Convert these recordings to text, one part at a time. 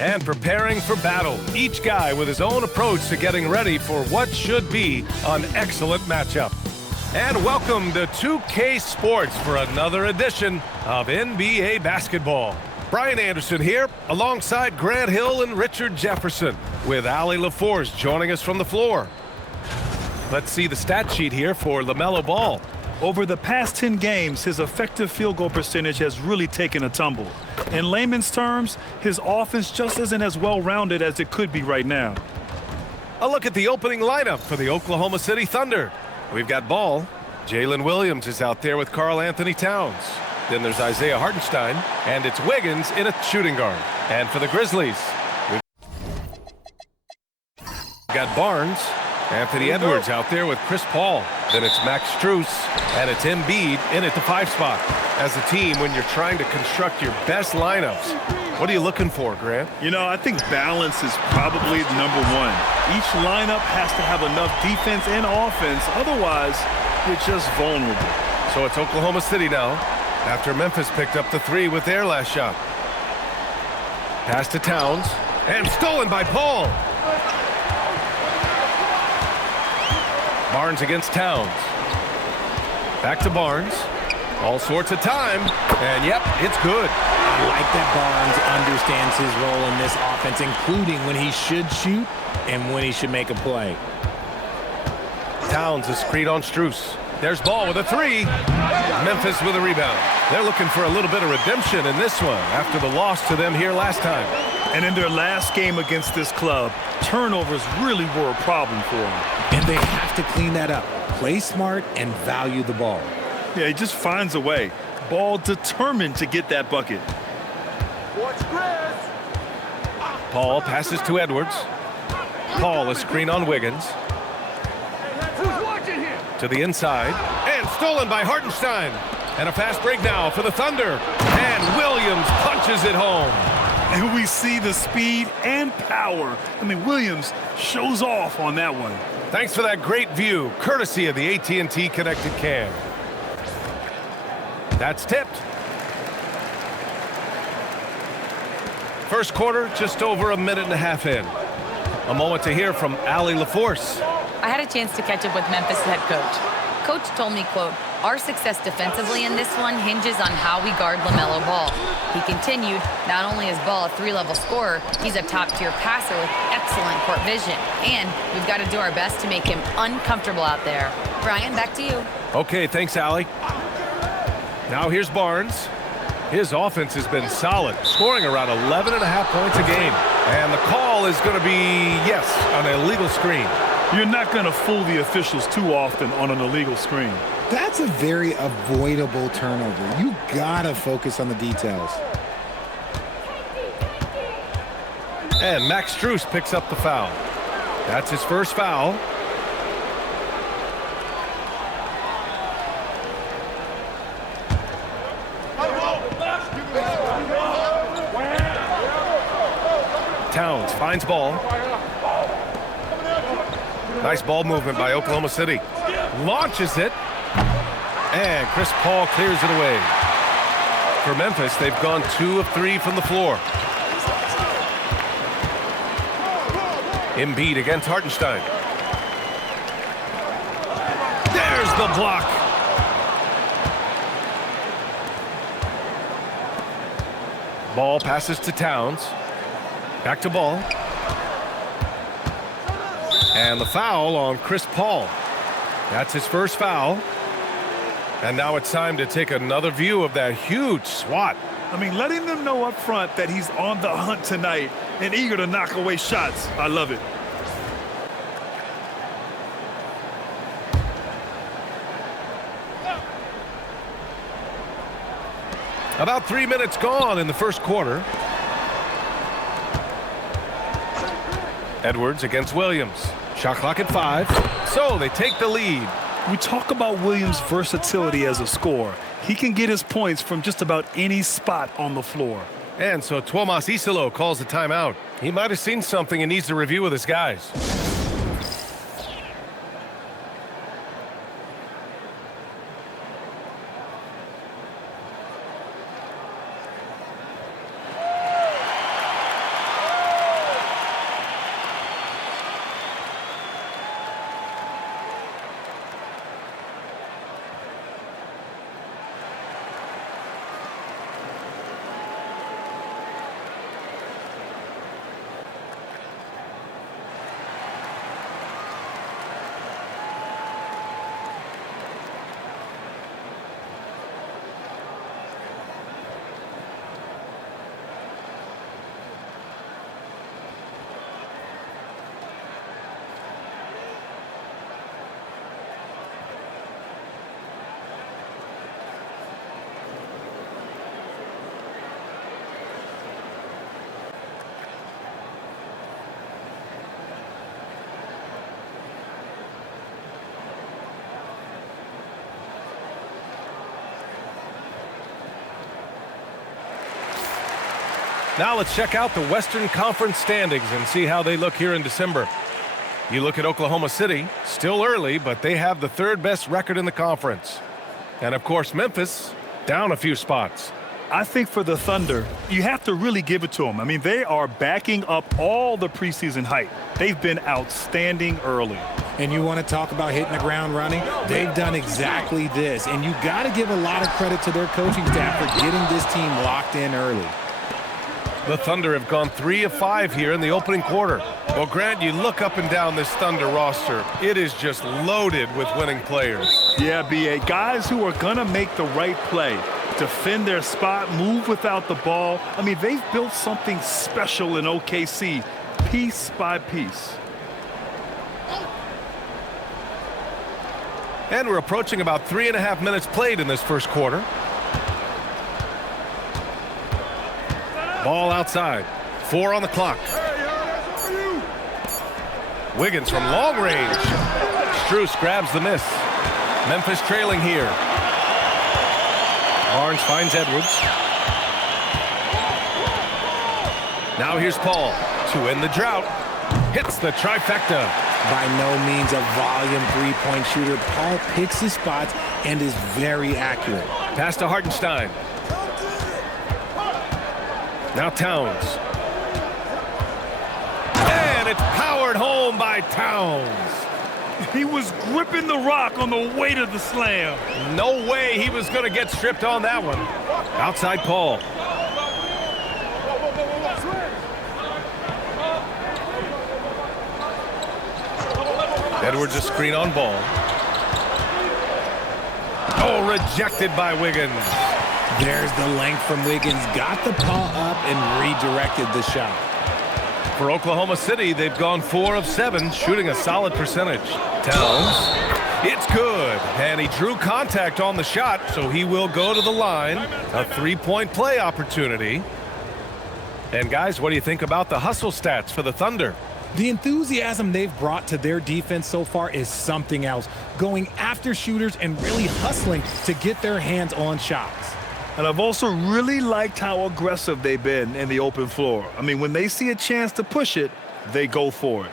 and preparing for battle. Each guy with his own approach to getting ready for what should be an excellent matchup. And welcome to 2K Sports for another edition of NBA basketball. Brian Anderson here, alongside Grant Hill and Richard Jefferson, with Allie LaForce joining us from the floor. Let's see the stat sheet here for LaMelo Ball. Over the past 10 games, his effective field goal percentage has really taken a tumble. In layman's terms, his offense just isn't as well-rounded as it could be right now. A look at the opening lineup for the Oklahoma City Thunder. We've got Ball. Jalen Williams is out there with Karl Anthony Towns. Then there's Isaiah Hartenstein, and it's Wiggins in a shooting guard. And for the Grizzlies, we've got Barnes. Anthony Edwards out there with Chris Paul. Then it's Max Strus, and it's Embiid in at the 5 spot. As a team, when you're trying to construct your best lineups, what are you looking for, Grant? You know, I think balance is probably number one. Each lineup has to have enough defense and offense. Otherwise, you're just vulnerable. So it's Oklahoma City now, after Memphis picked up the 3 with their last shot. Pass to Towns, and stolen by Paul. Barnes against Towns. Back to Barnes. All sorts of time. And, yep, it's good. I like that Barnes understands his role in this offense, including when he should shoot and when he should make a play. Towns is screen on Strus. There's Ball with a 3. Memphis with a rebound. They're looking for a little bit of redemption in this one after the loss to them here last time. And in their last game against this club, turnovers really were a problem for them. And they have to clean that up. Play smart and value the ball. Yeah, he just finds a way. Ball determined to get that bucket. Watch Chris. Paul passes to Edwards. Paul is screen on Wiggins. Who's watching here? To the inside. And stolen by Hartenstein. And a fast break now for the Thunder. And Williams punches it home. And we see the speed and power. I mean, Williams shows off on that one. Thanks for that great view, courtesy of the AT&T Connected Cam. That's tipped. First quarter, just over a minute and a half in. A moment to hear from Allie LaForce. I had a chance to catch up with Memphis head coach. Coach told me, quote, "Our success defensively in this one hinges on how we guard LaMelo Ball." He continued, not only is Ball a 3-level scorer, he's a top-tier passer with excellent court vision. And we've got to do our best to make him uncomfortable out there. Brian, back to you. Okay, thanks, Allie. Now here's Barnes. His offense has been solid, scoring around 11.5 points a game. And the call is going to be, yes, an illegal screen. You're not going to fool the officials too often on an illegal screen. That's a very avoidable turnover. You gotta focus on the details. And Max Strus picks up the foul. That's his first foul. Towns finds Ball. Nice ball movement by Oklahoma City. Launches it. And Chris Paul clears it away. For Memphis, they've gone 2 of 3 from the floor. Embiid against Hartenstein. There's the block. Ball passes to Towns. Back to Ball. And the foul on Chris Paul. That's his first foul. And now it's time to take another view of that huge swat. I mean, letting them know up front that he's on the hunt tonight and eager to knock away shots. I love it. About 3 minutes gone in the first quarter. Edwards against Williams. Shot clock at 5. So they take the lead. We talk about Williams' versatility as a scorer. He can get his points from just about any spot on the floor. And so Tuomas Isalo calls the timeout. He might have seen something and needs to review with his guys. Now let's check out the Western Conference standings and see how they look here in December. You look at Oklahoma City, still early, but they have the third best record in the conference. And of course, Memphis, down a few spots. I think for the Thunder, you have to really give it to them. I mean, they are backing up all the preseason hype. They've been outstanding early. And you want to talk about hitting the ground running? They've done exactly this. And you got to give a lot of credit to their coaching staff for getting this team locked in early. The Thunder have gone 3 of 5 here in the opening quarter. Well, Grant, you look up and down this Thunder roster. It is just loaded with winning players. Yeah, B.A. Guys who are going to make the right play, defend their spot, move without the ball. I mean, they've built something special in OKC, piece by piece. And we're approaching about 3.5 minutes played in this first quarter. Ball outside. 4 on the clock. Wiggins from long range. Strus grabs the miss. Memphis trailing here. Barnes finds Edwards. Now here's Paul to end the drought. Hits the trifecta. By no means a volume three-point shooter, Paul picks his spots and is very accurate. Pass to Hartenstein. Now Towns. And it's powered home by Towns. He was gripping the rock on the weight of the slam. No way he was going to get stripped on that one. Outside Paul. Edwards a screen on ball. Oh, rejected by Wiggins. There's the length from Wiggins. Got the paw up and redirected the shot. For Oklahoma City, they've gone 4 of 7, shooting a solid percentage. Towns. It's good. And he drew contact on the shot, so he will go to the line. A 3-point play opportunity. And guys, what do you think about the hustle stats for the Thunder? The enthusiasm they've brought to their defense so far is something else. Going after shooters and really hustling to get their hands on shots. And I've also really liked how aggressive they've been in the open floor. I mean, when they see a chance to push it, they go for it.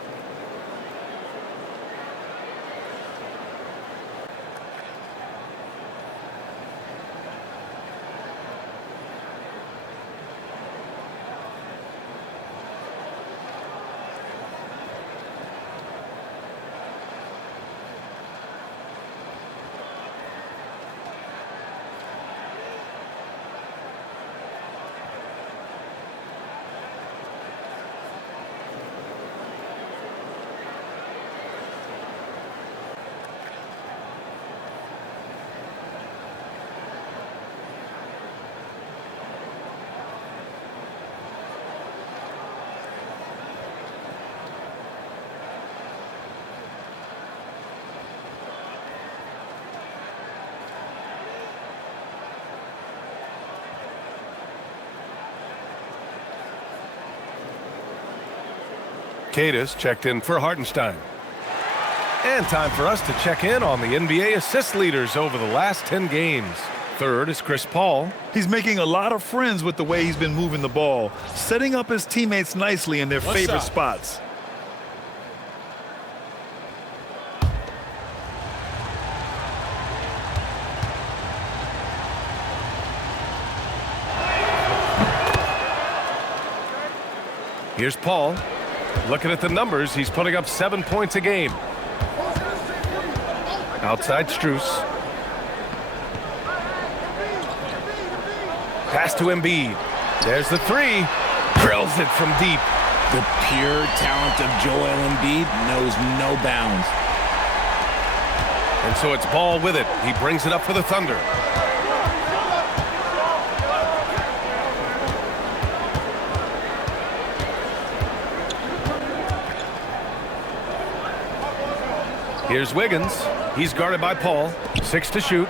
Cadis checked in for Hartenstein. And time for us to check in on the NBA assist leaders over the last 10 games. Third is Chris Paul. He's making a lot of friends with the way he's been moving the ball, setting up his teammates nicely in their favorite spots. Here's Paul. Looking at the numbers, he's putting up 7 points a game. Outside Strus. Pass to Embiid. There's the 3. Drills it from deep. The pure talent of Joel Embiid knows no bounds. And so it's Ball with it. He brings it up for the Thunder. Here's Wiggins. He's guarded by Paul. 6 to shoot.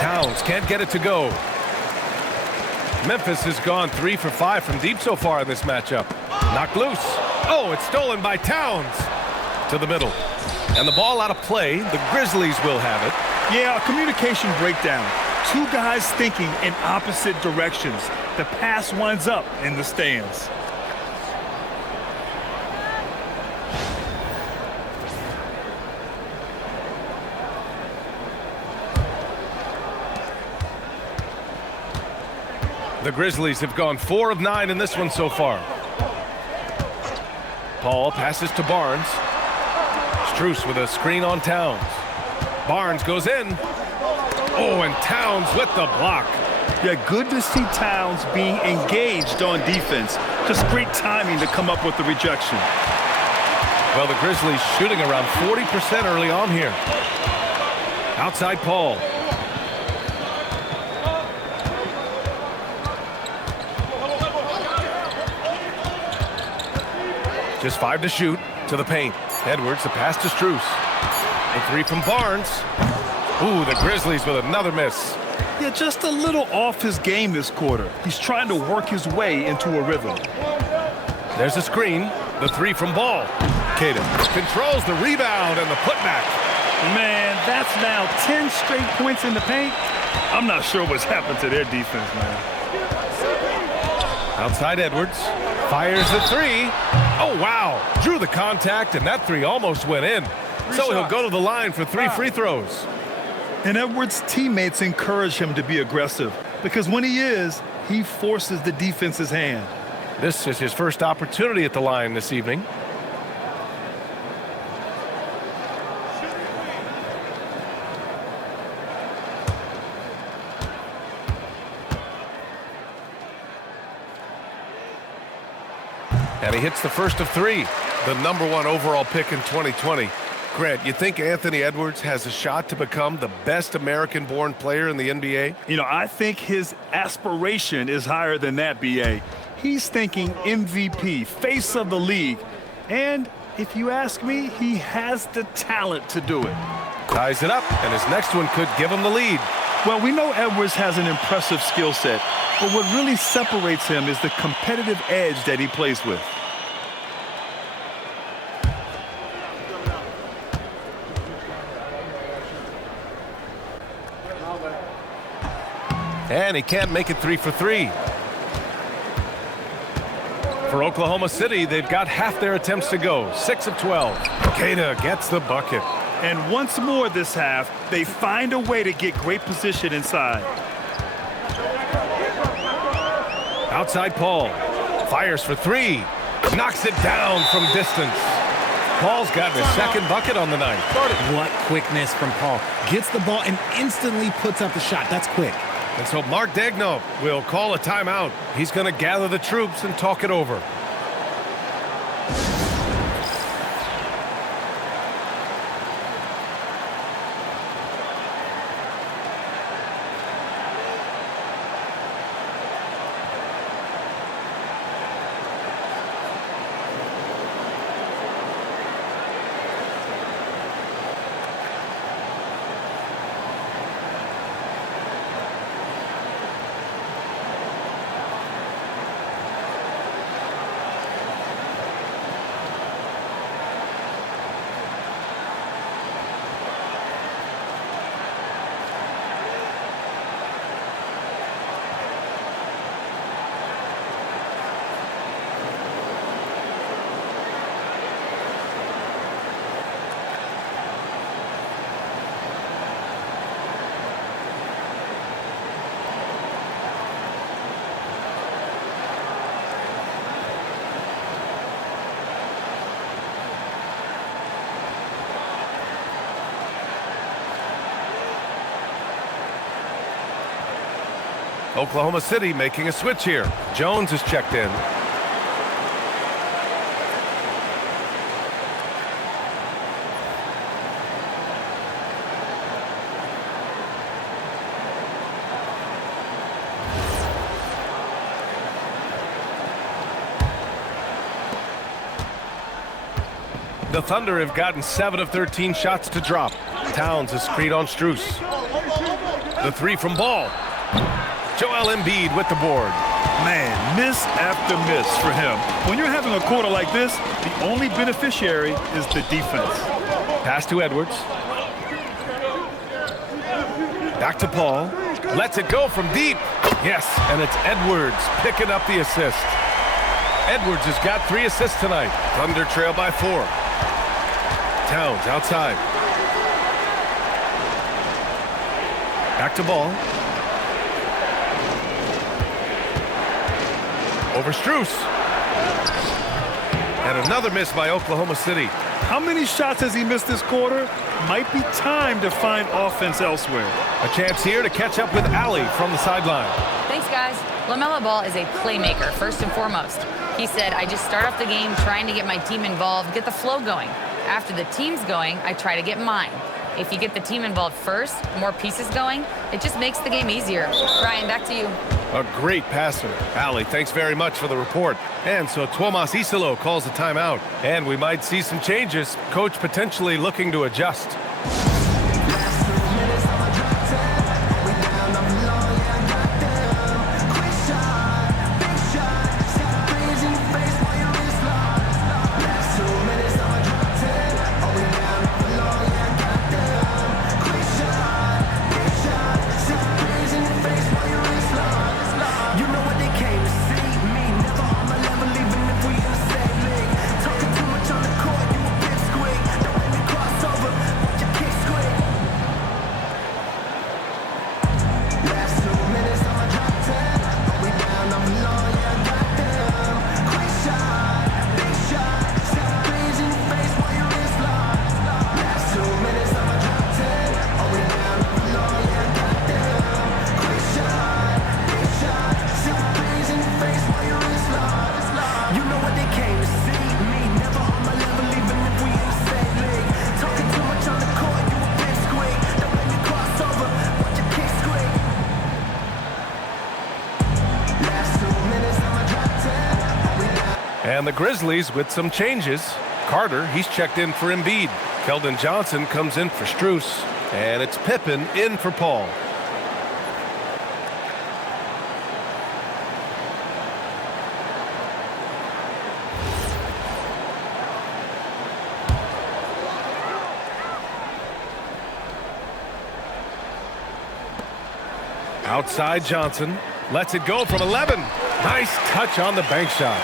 Towns can't get it to go. Memphis has gone 3 for 5 from deep so far in this matchup. Knocked loose. Oh, it's stolen by Towns. To the middle. And the ball out of play. The Grizzlies will have it. Yeah, a communication breakdown. Two guys thinking in opposite directions. The pass winds up in the stands. The Grizzlies have gone 4 of 9 in this one so far. Paul passes to Barnes. Strus with a screen on Towns. Barnes goes in. Oh, and Towns with the block. Yeah, good to see Towns being engaged on defense. Just great timing to come up with the rejection. Well, the Grizzlies shooting around 40% early on here. Outside Paul. Just 5 to shoot. To the paint. Edwards, the pass to Strus. A 3 from Barnes. Ooh, the Grizzlies with another miss. Yeah, just a little off his game this quarter. He's trying to work his way into a rhythm. There's a screen. The 3 from Ball. Caden controls the rebound and the putback. Man, that's now 10 straight points in the paint. I'm not sure what's happened to their defense, man. Outside Edwards. Fires the 3. Oh, wow. Drew the contact, and that 3 almost went in. So he'll go to the line for 3 free throws. And Edwards' teammates encourage him to be aggressive because when he is, he forces the defense's hand. This is his first opportunity at the line this evening. And he hits the first of 3, the #1 overall pick in 2020. Grant, you think Anthony Edwards has a shot to become the best American-born player in the NBA? You know, I think his aspiration is higher than that, B.A. He's thinking MVP, face of the league. And if you ask me, he has the talent to do it. Ties it up, and his next one could give him the lead. Well, we know Edwards has an impressive skill set, but what really separates him is the competitive edge that he plays with. And he can't make it 3 for 3. For Oklahoma City, they've got half their attempts to go, 6 of 12. Queta gets the bucket. And once more this half, they find a way to get great position inside. Outside Paul. Fires for 3. Knocks it down from distance. Paul's got his second bucket on the night. What quickness from Paul. Gets the ball and instantly puts up the shot. That's quick. And so Mark Daigneault will call a timeout. He's going to gather the troops and talk it over. Oklahoma City making a switch here. Jones is checked in. The Thunder have gotten 7 of 13 shots to drop. Towns is screened on Strus. The 3 from Ball. Joel Embiid with the board. Man, miss after miss for him. When you're having a quarter like this, the only beneficiary is the defense. Pass to Edwards. Back to Paul. Lets it go from deep. Yes, and it's Edwards picking up the assist. Edwards has got 3 assists tonight. Thunder trail by 4. Towns outside. Back to Ball. Over Strus. And another miss by Oklahoma City. How many shots has he missed this quarter? Might be time to find offense elsewhere. A chance here to catch up with Allie from the sideline. Thanks, guys. LaMelo Ball is a playmaker, first and foremost. He said, I just start off the game trying to get my team involved, get the flow going. After the team's going, I try to get mine. If you get the team involved first, more pieces going, it just makes the game easier. Ryan, back to you. A great passer. Allie, thanks very much for the report. And so Tuomas Isalo calls a timeout. And we might see some changes. Coach potentially looking to adjust. And the Grizzlies with some changes. Carter, he's checked in for Embiid. Keldon Johnson comes in for Strus. And it's Pippen in for Paul. Outside Johnson. Lets it go from 11. Nice touch on the bank shot.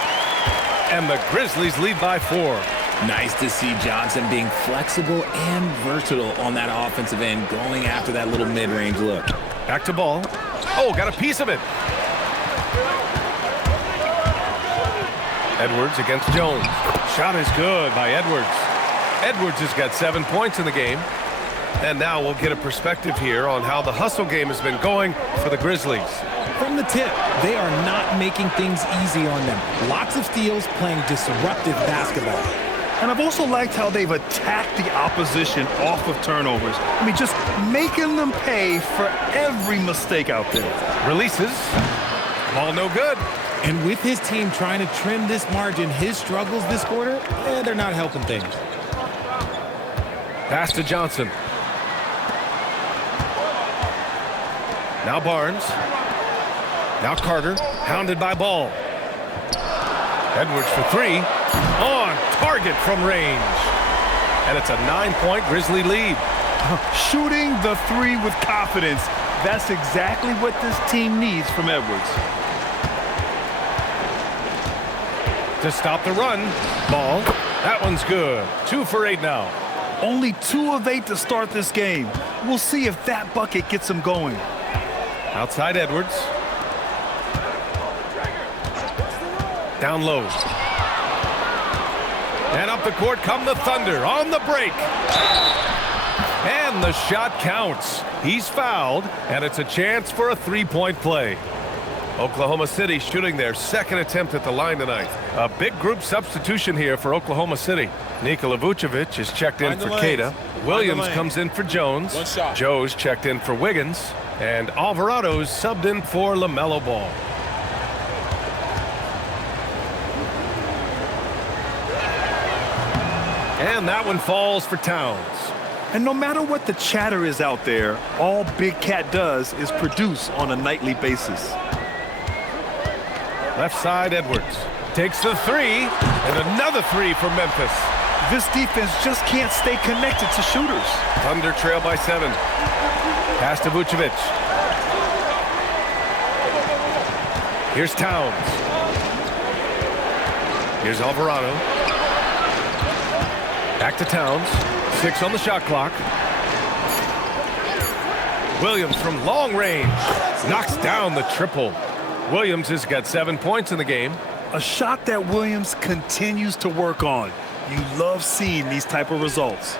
And the Grizzlies lead by 4. Nice to see Johnson being flexible and versatile on that offensive end, going after that little mid-range look. Back to Ball. Oh, got a piece of it. Edwards against Jones. Shot is good by Edwards. Edwards has got 7 points in the game. And now we'll get a perspective here on how the hustle game has been going for the Grizzlies. From the tip, they are not making things easy on them. Lots of steals, playing disruptive basketball. And I've also liked how they've attacked the opposition off of turnovers. I mean, just making them pay for every mistake out there. Releases. Ball no good. And with his team trying to trim this margin, his struggles this quarter, they're not helping things. Pass to Johnson. Now Barnes. Now Carter, hounded by Ball. Edwards for 3. On target from range. And it's a 9-point Grizzly lead. Shooting the 3 with confidence. That's exactly what this team needs from Edwards. To stop the run. Ball. That one's good. 2 for 8 now. Only 2 of 8 to start this game. We'll see if that bucket gets them going. Outside Edwards. Down low. And up the court come the Thunder on the break. And the shot counts. He's fouled, and it's a chance for a 3-point play. Oklahoma City shooting their 2nd attempt at the line tonight. A big group substitution here for Oklahoma City. Nikola Vucevic is checked in for Queta. Williams comes in for Jones. Joe's checked in for Wiggins. And Alvarado's subbed in for LaMelo Ball. And that one falls for Towns. And no matter what the chatter is out there, all Big Cat does is produce on a nightly basis. Left side Edwards takes the 3, and another 3 for Memphis. This defense just can't stay connected to shooters. Thunder trail by 7. Pass to Vucevic. Here's Towns. Here's Alvarado. Back to Towns. 6 on the shot clock. Williams from long range knocks down the triple. Williams has got 7 points in the game. A shot that Williams continues to work on. You love seeing these type of results.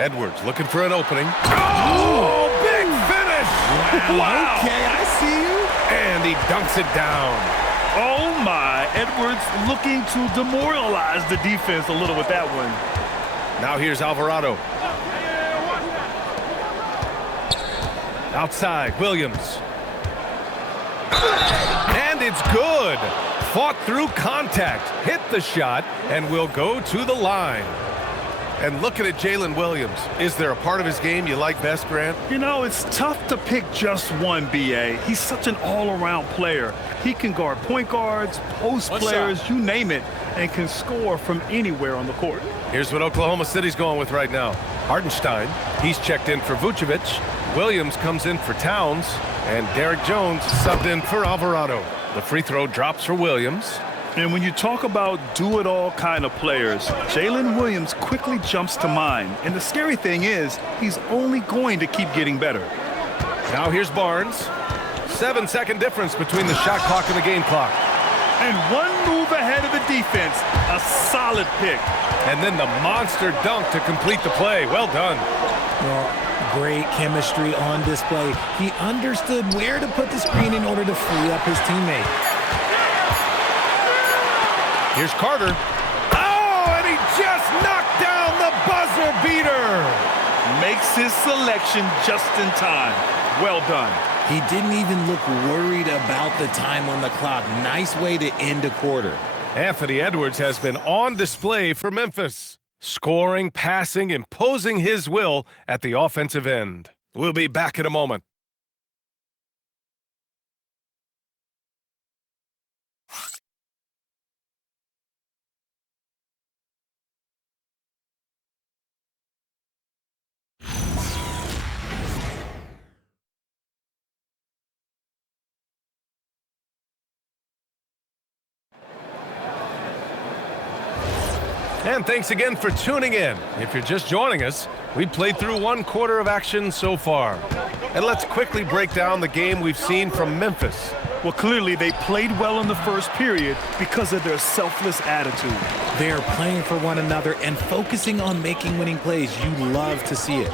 Edwards looking for an opening. Oh, big finish! Wow. Okay, I see you. And he dunks it down. Oh my, Edwards looking to demoralize the defense a little with that one. Now here's Alvarado. Outside, Williams. And it's good. Fought through contact, hit the shot, and will go to the line. And looking at Jalen Williams, is there a part of his game you like best, Grant? You know, it's tough to pick just one, B.A. He's such an all-around player. He can guard point guards, post players, you name it, and can score from anywhere on the court. Here's what Oklahoma City's going with right now. Hartenstein, he's checked in for Vucevic. Williams comes in for Towns, and Derek Jones subbed in for Alvarado. The free throw drops for Williams. And when you talk about do-it-all kind of players, Jalen Williams quickly jumps to mind. And the scary thing is, he's only going to keep getting better. Now here's Barnes. 7-second difference between the shot clock and the game clock. And one move ahead of the defense, a solid pick. And then the monster dunk to complete the play. Well done. Well, great chemistry on display. He understood where to put the screen in order to free up his teammate. Here's Carter. Oh, and he just knocked down the buzzer beater. Makes his selection just in time. Well done. He didn't even look worried about the time on the clock. Nice way to end a quarter. Anthony Edwards has been on display for Memphis. Scoring, passing, imposing his will at the offensive end. We'll be back in a moment. And thanks again for tuning in. If you're just joining us, we played through 1 quarter of action so far. And let's quickly break down the game we've seen from Memphis. Well, clearly they played well in the first period because of their selfless attitude. They're playing for one another and focusing on making winning plays. You love to see it.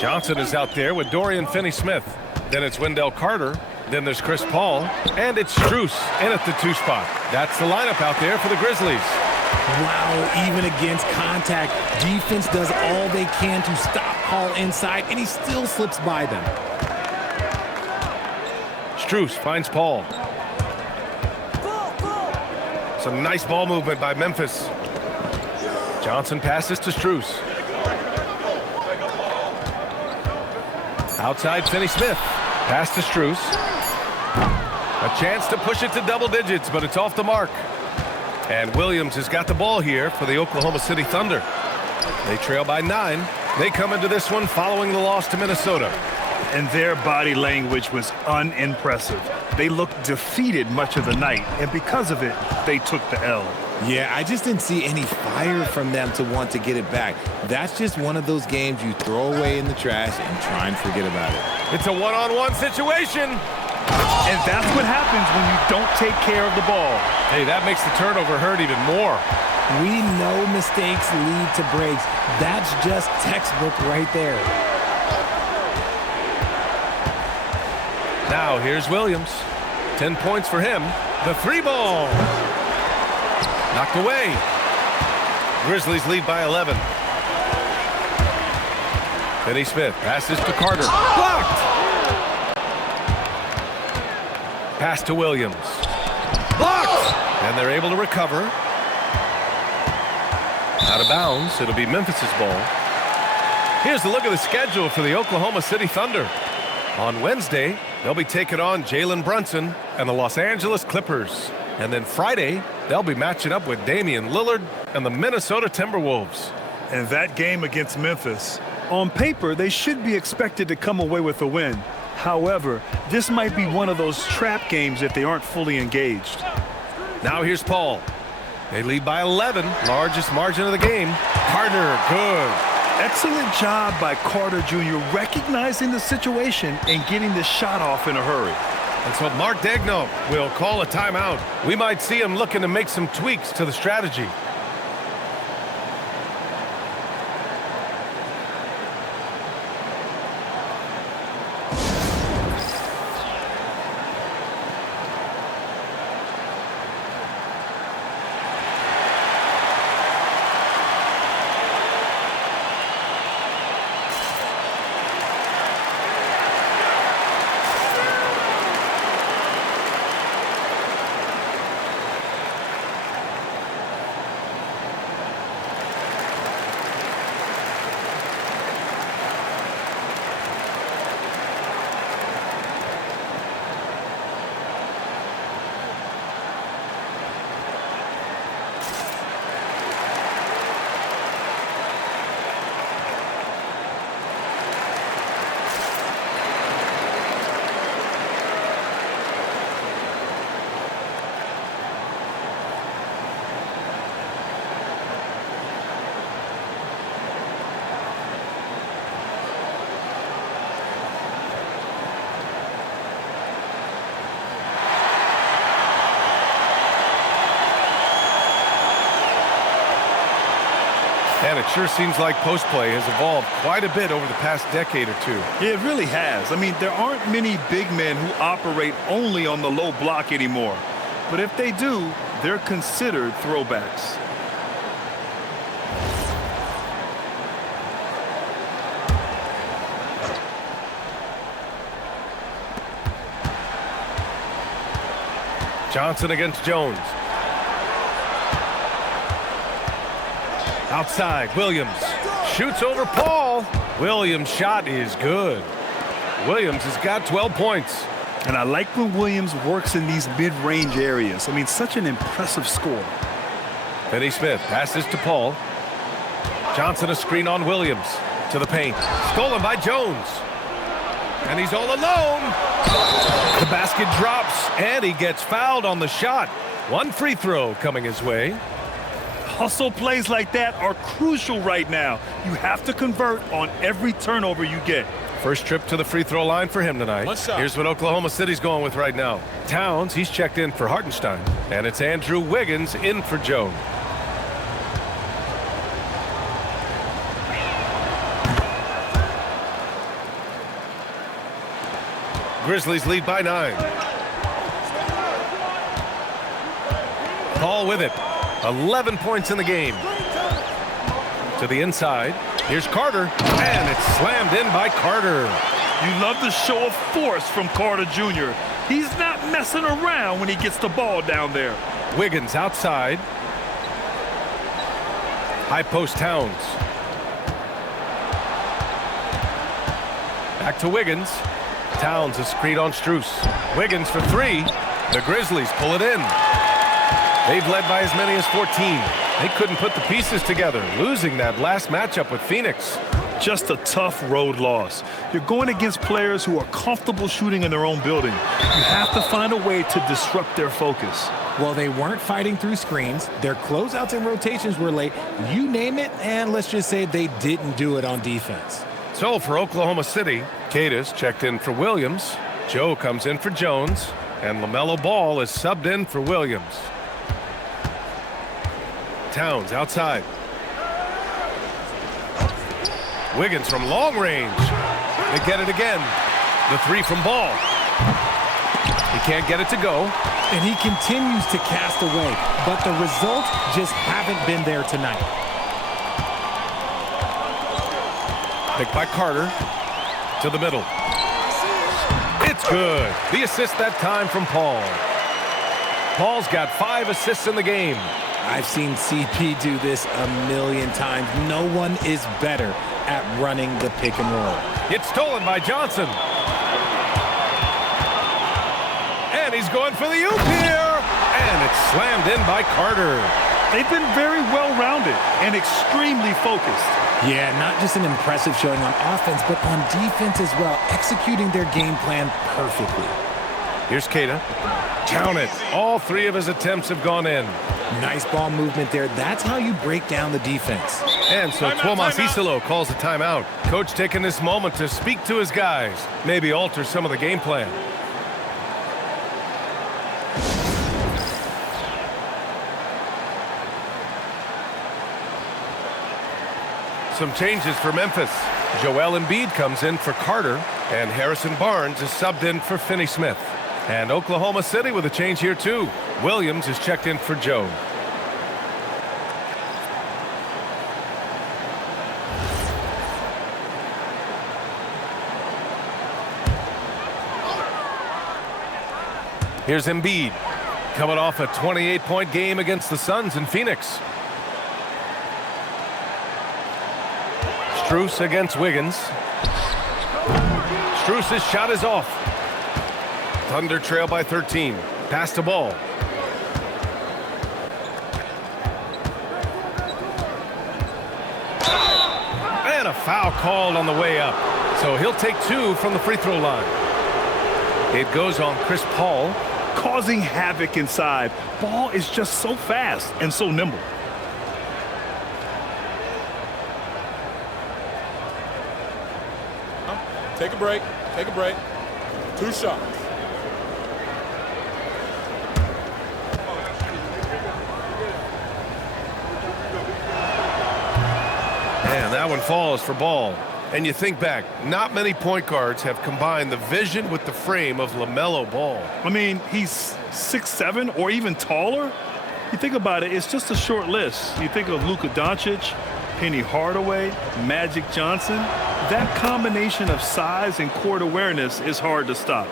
Johnson is out there with Dorian Finney-Smith. Then it's Wendell Carter. Then there's Chris Paul. And it's Strus in at the 2 spot. That's the lineup out there for the Grizzlies. Wow, even against contact, defense does all they can to stop Paul inside, and he still slips by them. Strus finds Paul. Some nice ball movement by Memphis. Johnson passes to Strus. Outside Finney-Smith. Pass to Strus. A chance to push it to double digits, but it's off the mark. And Williams has got the ball here for the Oklahoma City Thunder. They trail by 9. They come into this one following the loss to Minnesota. And their body language was unimpressive. They looked defeated much of the night, and because of it, they took the L. Yeah, I just didn't see any fire from them to want to get it back. That's just one of those games you throw away in the trash and try and forget about it. It's a one-on-one situation. And that's what happens when you don't take care of the ball. Hey, that makes the turnover hurt even more. We know mistakes lead to breaks. That's just textbook right there. Now here's Williams. 10 points for him. The 3 ball. Knocked away. Grizzlies lead by 11. Finney-Smith passes to Carter. Blocked! Pass to Williams. Blocked! And they're able to recover. Out of bounds. It'll be Memphis's ball. Here's a look at the schedule for the Oklahoma City Thunder. On Wednesday, they'll be taking on Jalen Brunson and the Los Angeles Clippers. And then Friday, They'll be matching up with Damian Lillard and the Minnesota Timberwolves. And that game against Memphis, on paper, they should be expected to come away with a win. However, this might be one of those trap games if they aren't fully engaged. Now here's Paul. They lead by 11, largest margin of the game. Carter, good. Excellent job by Carter Jr. recognizing the situation and getting the shot off in a hurry. And so Mark Daigneault will call a timeout. We might see him looking to make some tweaks to the strategy. And it sure seems like post play has evolved quite a bit over the past decade or two. Yeah, it really has. I mean, there aren't many big men who operate only on the low block anymore. But if they do, they're considered throwbacks. Johnson against Jones. Outside, Williams shoots over Paul. Williams' shot is good. Williams has got 12 points. And I like when Williams works in these mid-range areas. I mean, such an impressive score. Finney Smith passes to Paul. Johnson a screen on Williams. To the paint. Stolen by Jones. And he's all alone. The basket drops, and he gets fouled on the shot. One free throw coming his way. Hustle plays like that are crucial right now. You have to convert on every turnover you get. First trip to the free throw line for him tonight. Here's what Oklahoma City's going with right now. Towns, he's checked in for Hartenstein. And it's Andrew Wiggins in for Joe. Grizzlies lead by 9. Paul with it. 11 points in the game. To the inside. Here's Carter. And it's slammed in by Carter. You love the show of force from Carter Jr. He's not messing around when he gets the ball down there. Wiggins outside. High post Towns. Back to Wiggins. Towns is screen on Strus. Wiggins for 3. The Grizzlies pull it in. They've led by as many as 14. They couldn't put the pieces together, losing that last matchup with Phoenix. Just a tough road loss. You're going against players who are comfortable shooting in their own building. You have to find a way to disrupt their focus. Well, they weren't fighting through screens. Their closeouts and rotations were late. You name it, and let's just say they didn't do it on defense. So for Oklahoma City, Cadis checked in for Williams. Joe comes in for Jones. And LaMelo Ball is subbed in for Williams. Towns outside. Wiggins from long range. They get it again. The 3 from Ball. He can't get it to go. And he continues to cast away, but the results just haven't been there tonight. Picked by Carter. To the middle. It's good. The assist that time from Paul. Paul's got 5 assists in the game. I've seen CP do this a million times. No one is better at running the pick and roll. It's stolen by Johnson. And he's going for the oop here. And it's slammed in by Carter. They've been very well-rounded and extremely focused. Yeah, not just an impressive showing on offense, but on defense as well, executing their game plan perfectly. Here's Keita. Count it. All 3 of his attempts have gone in. Nice ball movement there. That's how you break down the defense. And so Tuomas Isalo calls a timeout. Coach taking this moment to speak to his guys, maybe alter some of the game plan. Some changes for Memphis. Joel Embiid comes in for Carter, and Harrison Barnes is subbed in for Finney-Smith. And Oklahoma City with a change here too. Williams is checked in for Joe. Here's Embiid, coming off a 28-point game against the Suns in Phoenix. Strus against Wiggins. Strus's shot is off. Thunder trail by 13. Pass the ball. And a foul called on the way up. So he'll take 2 from the free throw line. It goes on Chris Paul. Causing havoc inside. Ball is just so fast and so nimble. Take a break. Take a break. 2 shots. And that one falls for Ball. And you think back, not many point guards have combined the vision with the frame of LaMelo Ball. I mean, he's 6'7" or even taller. You think about it, it's just a short list. You think of Luka Doncic, Penny Hardaway, Magic Johnson. That combination of size and court awareness is hard to stop.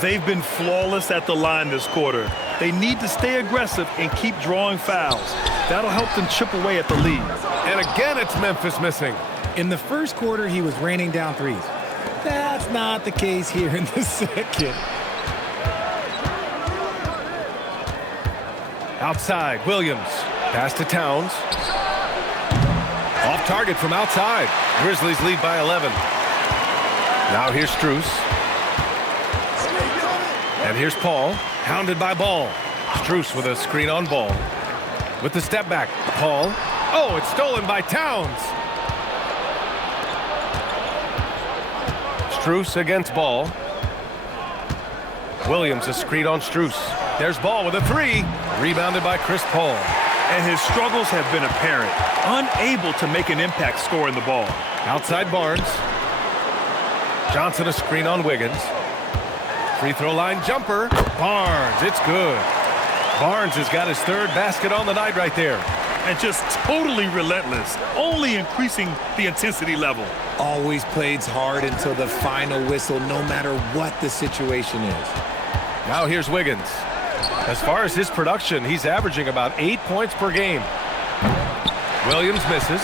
They've been flawless at the line this quarter. They need to stay aggressive and keep drawing fouls. That'll help them chip away at the lead. And again, it's Memphis missing. In the first quarter, he was raining down threes. That's not the case here in the second. Outside, Williams. Pass to Towns. Off target from outside. Grizzlies lead by 11. Now here's Strus. And here's Paul, hounded by Ball. Strus with a screen on Ball. With the step back, Paul. Oh, it's stolen by Towns. Strus against Ball. Williams a screen on Strus. There's Ball with a 3. Rebounded by Chris Paul. And his struggles have been apparent. Unable to make an impact scoring the ball. Outside Barnes. Johnson a screen on Wiggins. Free throw line jumper. Barnes, it's good. Barnes has got his 3rd basket on the night right there. And just totally relentless, only increasing the intensity level. Always plays hard until the final whistle, no matter what the situation is. Now here's Wiggins. As far as his production, he's averaging about 8 points per game. Williams misses.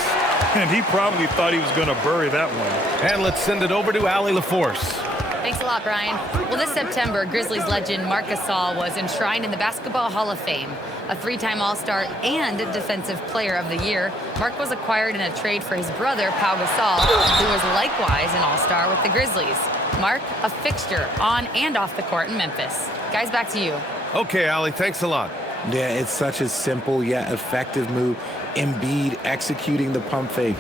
And he probably thought he was going to bury that one. And let's send it over to Allie LaForce. Thanks a lot, Brian. Well, this September, Grizzlies legend Marc Gasol was enshrined in the Basketball Hall of Fame. A 3-time All-Star and Defensive Player of the Year, Marc was acquired in a trade for his brother, Pau Gasol, who was likewise an All-Star with the Grizzlies. Marc, a fixture on and off the court in Memphis. Guys, back to you. Okay, Allie, thanks a lot. Yeah, it's such a simple yet effective move. Embiid executing the pump fake.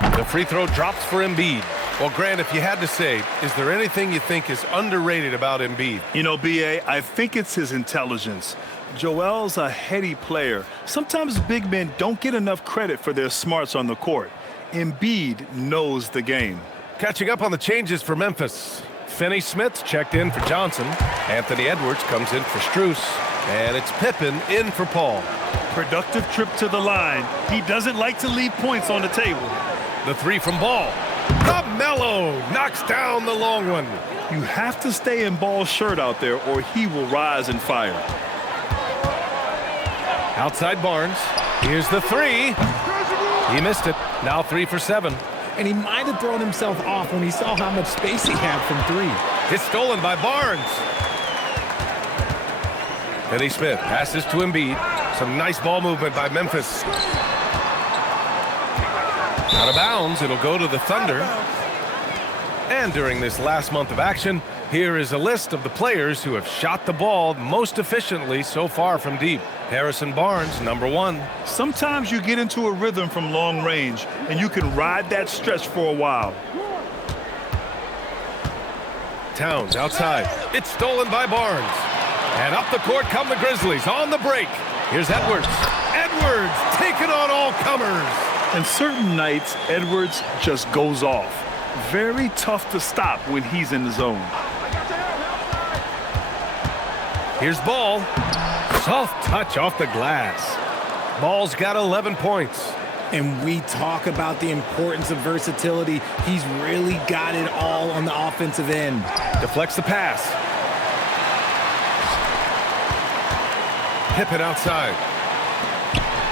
The free throw drops for Embiid. Well, Grant, if you had to say, is there anything you think is underrated about Embiid? You know, B.A., I think it's his intelligence. Joel's a heady player. Sometimes big men don't get enough credit for their smarts on the court. Embiid knows the game. Catching up on the changes for Memphis. Finney-Smith checked in for Johnson. Anthony Edwards comes in for Strus. And it's Pippen in for Paul. Productive trip to the line. He doesn't like to leave points on the table. The 3 from Ball. Melo knocks down the long one. You have to stay in Ball's shirt out there or he will rise and fire. Outside Barnes. Here's the 3. He missed it. Now 3 for 7. And he might have thrown himself off when he saw how much space he had from 3. It's stolen by Barnes. Finney Smith passes to Embiid. Some nice ball movement by Memphis. Out of bounds, it'll go to the Thunder. And during this last month of action, here is a list of the players who have shot the ball most efficiently so far from deep. Harrison Barnes, number 1. Sometimes you get into a rhythm from long range, and you can ride that stretch for a while. Towns outside. It's stolen by Barnes. And up the court come the Grizzlies on the break. Here's Edwards. Edwards taking on all comers. And certain nights, Edwards just goes off. Very tough to stop when he's in the zone. Here's Ball. Soft touch off the glass. Ball's got 11 points. And we talk about the importance of versatility. He's really got it all on the offensive end. Deflects the pass. Pippen outside.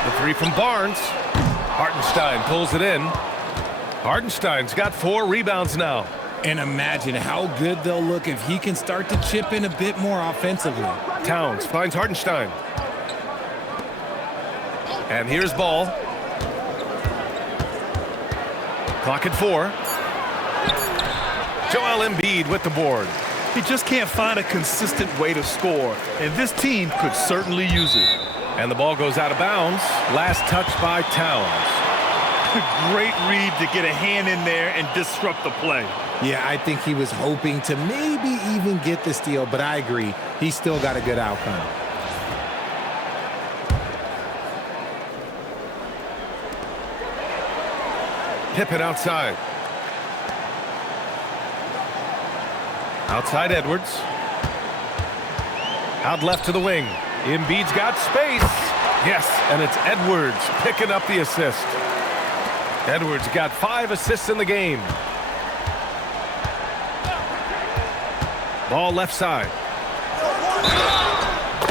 The 3 from Barnes. Hartenstein pulls it in. Hartenstein's got 4 rebounds now. And imagine how good they'll look if he can start to chip in a bit more offensively. Towns finds Hartenstein. And here's Ball. Clock at 4. Joel Embiid with the board. He just can't find a consistent way to score, and this team could certainly use it. And the ball goes out of bounds. Last touch by Towns. Great read to get a hand in there and disrupt the play. Yeah, I think he was hoping to maybe even get the steal, but I agree. He still got a good outcome. Pippen outside. Outside Edwards. Out left to the wing. Embiid's got space. Yes, and it's Edwards picking up the assist. Edwards got 5 assists in the game. Ball left side.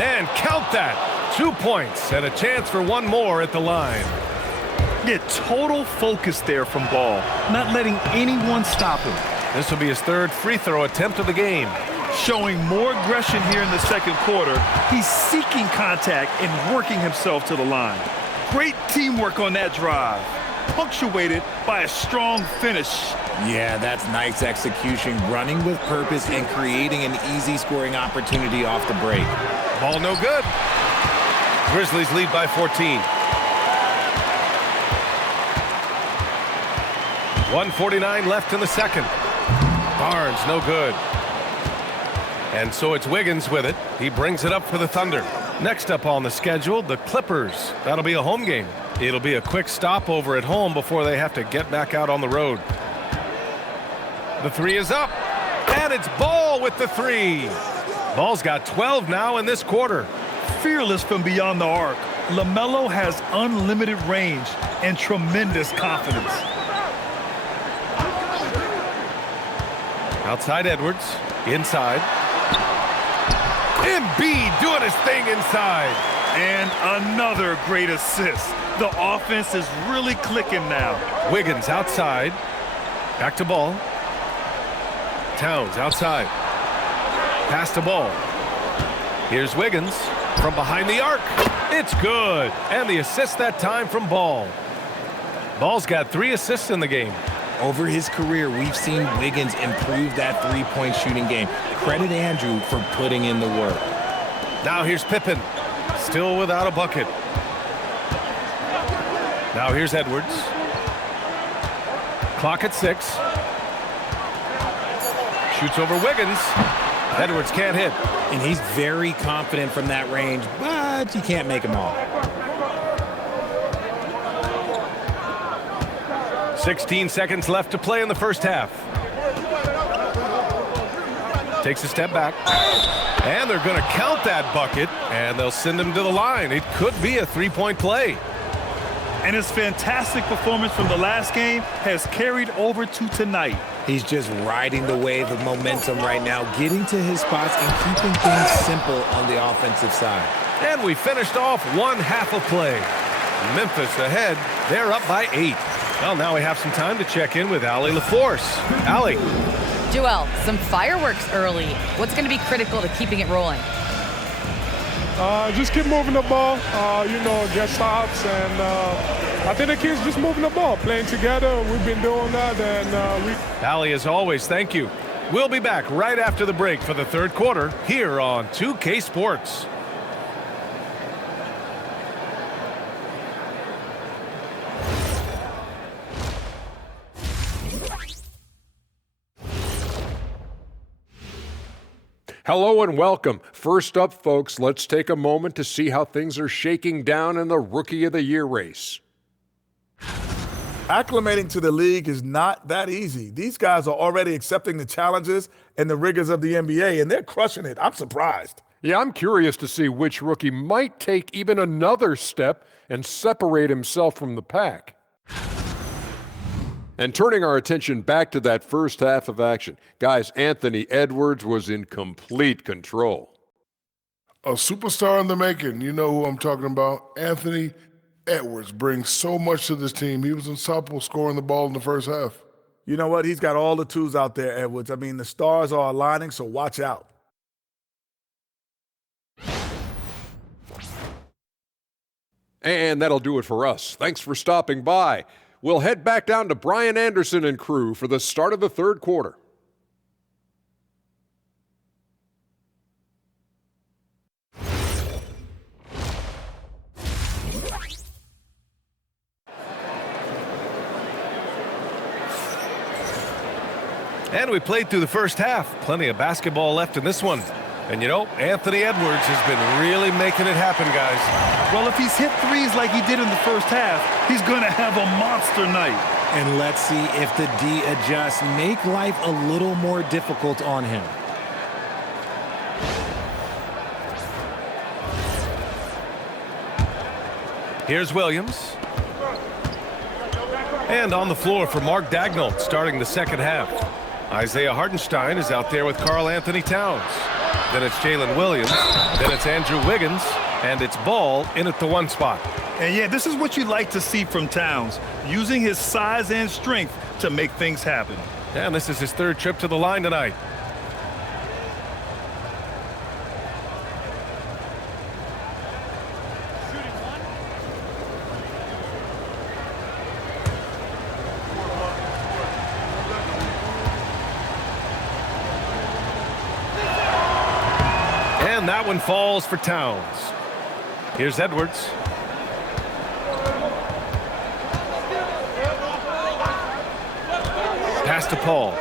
And count that. 2 points and a chance for 1 more at the line. Get total focus there from Ball, not letting anyone stop him. This will be his 3rd free throw attempt of the game. Showing more aggression here in the second quarter. He's seeking contact and working himself to the line. Great teamwork on that drive, punctuated by a strong finish. Yeah, that's nice execution, running with purpose and creating an easy scoring opportunity off the break. Ball no good. Grizzlies lead by 14. 1:49 left in the second. Barnes no good. And so it's Wiggins with it. He brings it up for the Thunder. Next up on the schedule, the Clippers. That'll be a home game. It'll be a quick stopover at home before they have to get back out on the road. The 3 is up. And it's Ball with the 3. Ball's got 12 now in this quarter. Fearless from beyond the arc, LaMelo has unlimited range and tremendous confidence. Outside Edwards. Inside. Embiid doing his thing inside. And another great assist. The offense is really clicking now. Wiggins outside. Back to Ball. Towns outside. Pass to Ball. Here's Wiggins from behind the arc. It's good. And the assist that time from Ball. Ball's got 3 assists in the game. Over his career, we've seen Wiggins improve that 3-point shooting game. Credit Andrew for putting in the work. Now here's Pippen. Still without a bucket. Now here's Edwards. Clock at 6. Shoots over Wiggins. Edwards can't hit. And he's very confident from that range, but you can't make him all. 16 seconds left to play in the first half. Takes a step back. And they're going to count that bucket, and they'll send him to the line. It could be a 3-point play. And his fantastic performance from the last game has carried over to tonight. He's just riding the wave of momentum right now, getting to his spots and keeping things simple on the offensive side. And we finished off 1 half of play. Memphis ahead. They're up by 8. Well, now we have some time to check in with Allie LaForce. Allie. Joel, some fireworks early. What's going to be critical to keeping it rolling? Just keep moving the ball, get stops, and I think the kids just moving the ball, playing together. We've been doing that, and Allie, as always, thank you. We'll be back right after the break for the third quarter here on 2K Sports. Hello and welcome. First up, folks, let's take a moment to see how things are shaking down in the Rookie of the Year race. Acclimating to the league is not that easy. These guys are already accepting the challenges and the rigors of the NBA, and they're crushing it. I'm surprised. Yeah, I'm curious to see which rookie might take even another step and separate himself from the pack. And turning our attention back to that first half of action, guys, Anthony Edwards was in complete control. A superstar in the making. You know who I'm talking about. Anthony Edwards brings so much to this team. He was unstoppable scoring the ball in the first half. You know what? He's got all the tools out there, Edwards. I mean, the stars are aligning, so watch out. And that'll do it for us. Thanks for stopping by. We'll head back down to Brian Anderson and crew for the start of the third quarter. And we played through the first half. Plenty of basketball left in this one. And you know, Anthony Edwards has been really making it happen, guys. Well, if he's hit threes like he did in the first half, he's going to have a monster night. And let's see if the D adjusts, make life a little more difficult on him. Here's Williams. And on the floor for Mark Daigneault starting the second half. Isaiah Hartenstein is out there with Karl Anthony Towns. Then it's Jalen Williams. Then it's Andrew Wiggins. And it's Ball in at the 1 spot. And yeah, this is what you like to see from Towns, using his size and strength to make things happen. And this is his third trip to the line tonight. And that one falls for Towns. Here's Edwards. Pass to Paul.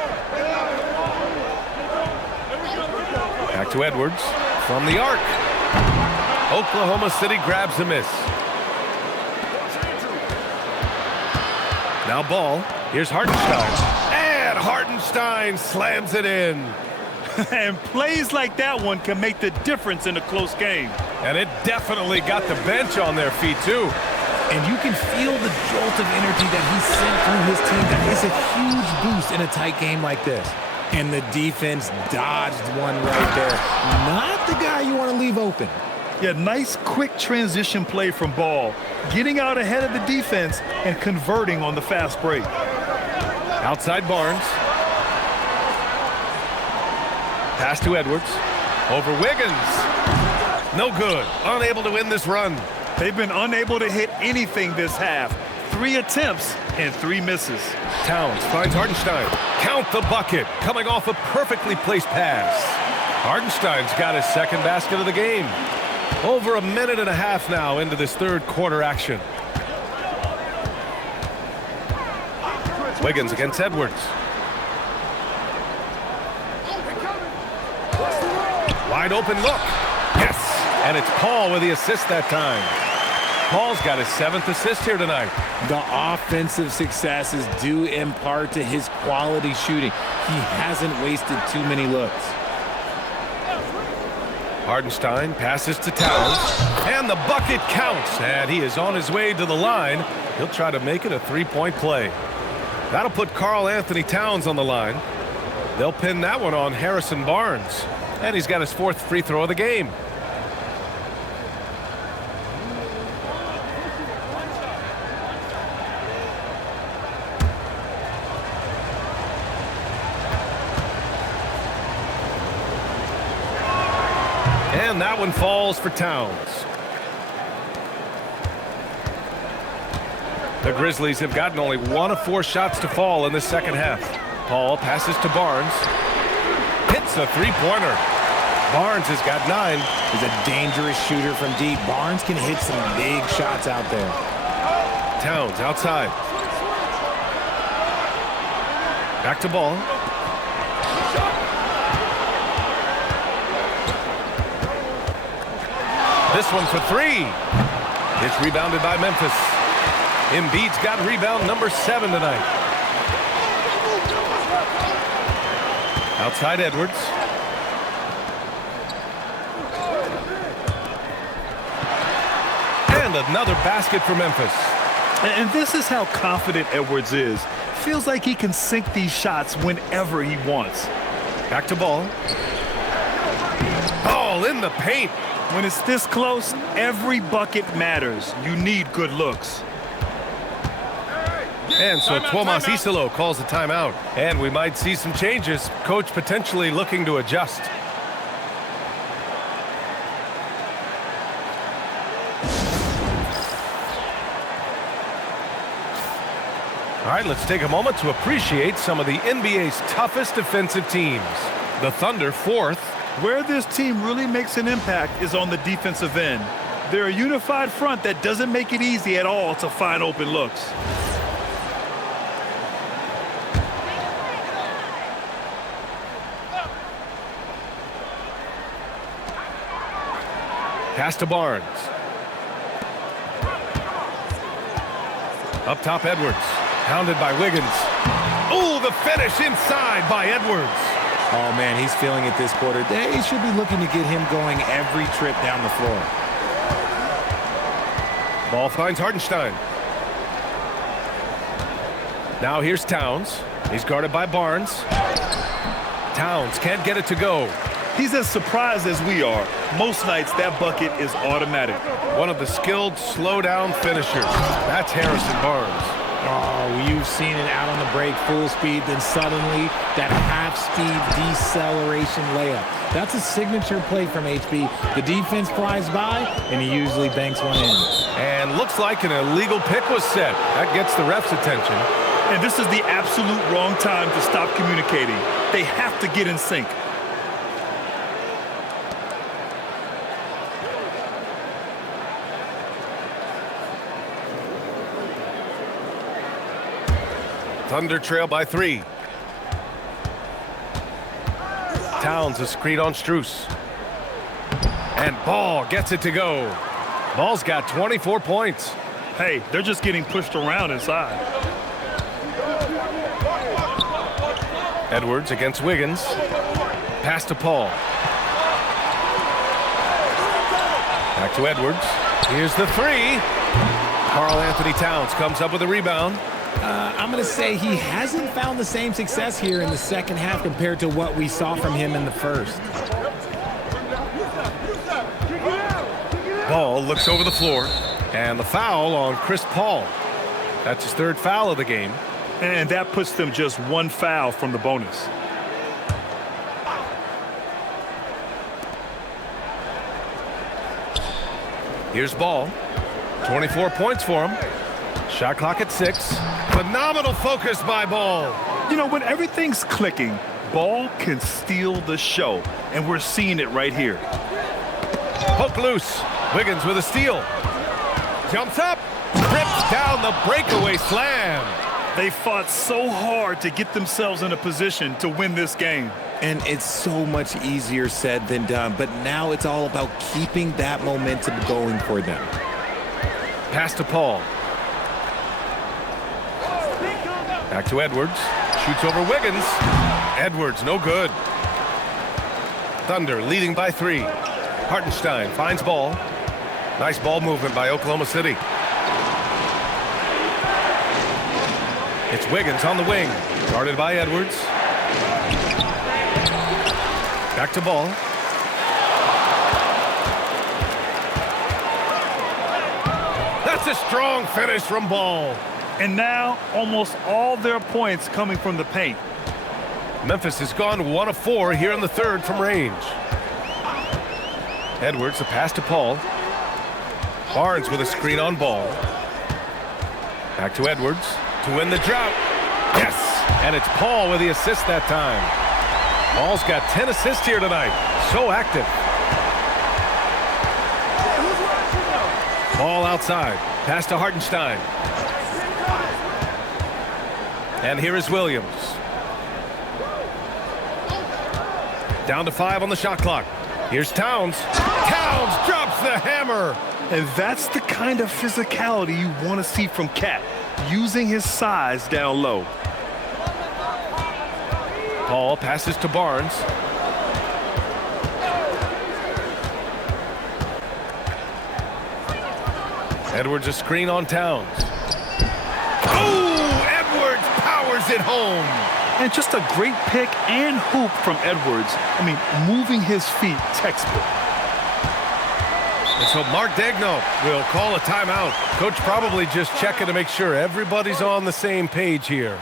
Back to Edwards from the arc. Oklahoma City grabs a miss. Now Ball. Here's Hartenstein. And Hartenstein slams it in. And plays like that one can make the difference in a close game. And it definitely got the bench on their feet, too. And you can feel the jolt of energy that he sent through his team. That is a huge boost in a tight game like this. And the defense dodged one right there. Not the guy you want to leave open. Yeah, nice quick transition play from Ball. Getting out ahead of the defense and converting on the fast break. Outside Barnes. Pass to Edwards. Over Wiggins. No good. Unable to win this run. They've been unable to hit anything this half. 3 attempts and 3 misses. Towns finds Hartenstein. Count the bucket. Coming off a perfectly placed pass. Hartenstein's got his second basket of the game. Over a minute and a half now into this third quarter action. Wiggins against Edwards. Wide open look. Yes. And it's Paul with the assist that time. Paul's got his 7th assist here tonight. The offensive success is due in part to his quality shooting. He hasn't wasted too many looks. Hartenstein passes to Towns. And the bucket counts. And he is on his way to the line. He'll try to make it a 3-point play. That'll put Karl Anthony Towns on the line. They'll pin that one on Harrison Barnes. And he's got his 4th free throw of the game. And that one falls for Towns. The Grizzlies have gotten only 1 of 4 shots to fall in the second half. Paul passes to Barnes. Hits a three-pointer. Barnes has got 9. He's a dangerous shooter from deep. Barnes can hit some big shots out there. Towns outside. Back to Ball. This one for 3. It's rebounded by Memphis. Embiid's got rebound number 7 tonight. Outside Edwards. And another basket for Memphis. And this is how confident Edwards is. Feels like he can sink these shots whenever he wants. Back to Ball. Ball in the paint. When it's this close, every bucket matters. You need good looks. And so Tomas Isalo calls a timeout. And we might see some changes. Coach potentially looking to adjust. All right, let's take a moment to appreciate some of the NBA's toughest defensive teams. The Thunder, 4th. Where this team really makes an impact is on the defensive end. They're a unified front that doesn't make it easy at all to find open looks. Pass to Barnes. Up top, Edwards. Pounded by Wiggins. Oh, the finish inside by Edwards. Oh, man, he's feeling it this quarter. They should be looking to get him going every trip down the floor. Ball finds Hartenstein. Now here's Towns. He's guarded by Barnes. Towns can't get it to go. He's as surprised as we are. Most nights, that bucket is automatic. One of the skilled slow-down finishers. That's Harrison Barnes. Oh, you've seen it out on the break, full speed, then suddenly that half-speed deceleration layup. That's a signature play from HB. The defense flies by, and he usually banks one in. And looks like an illegal pick was set. That gets the ref's attention. And this is the absolute wrong time to stop communicating. They have to get in sync. Thunder trail by 3. Towns a screen on Strus. And Ball gets it to go. Ball's got 24 points. Hey, they're just getting pushed around inside. Edwards against Wiggins. Pass to Paul. Back to Edwards. Here's the 3. Karl Anthony Towns comes up with a rebound. I'm going to say he hasn't found the same success here in the second half compared to what we saw from him in the first. Ball looks over the floor. And the foul on Chris Paul. That's his 3rd foul of the game. And that puts them just 1 foul from the bonus. Here's Ball. 24 points for him. Shot clock at 6. Phenomenal focus by Ball. You know, when everything's clicking, Ball can steal the show. And we're seeing it right here. Poke loose. Wiggins with a steal. Jumps up. Rips down the breakaway slam. They fought so hard to get themselves in a position to win this game. And it's so much easier said than done. But now it's all about keeping that momentum going for them. Pass to Paul. Back to Edwards. Shoots over Wiggins. Edwards, no good. Thunder leading by 3. Hartenstein finds Ball. Nice ball movement by Oklahoma City. It's Wiggins on the wing. Guarded by Edwards. Back to Ball. That's a strong finish from Ball. And now, almost all their points coming from the paint. Memphis has gone 1 of 4 here in the 3rd from range. Edwards, the pass to Paul. Barnes with a screen on ball. Back to Edwards to win the drought. Yes! And it's Paul with the assist that time. Paul's got 10 assists here tonight. So active. Ball outside. Pass to Hartenstein. And here is Williams. Down to 5 on the shot clock. Here's Towns. Towns drops the hammer. And that's the kind of physicality you want to see from Cat, using his size down low. Paul passes to Barnes. Edwards a screen on Towns. Oh, Edwards powers it home. And just a great pick and hoop from Edwards. I mean, moving his feet, textbook. And so Mark Daigneault will call a timeout. Coach probably just checking to make sure everybody's on the same page here.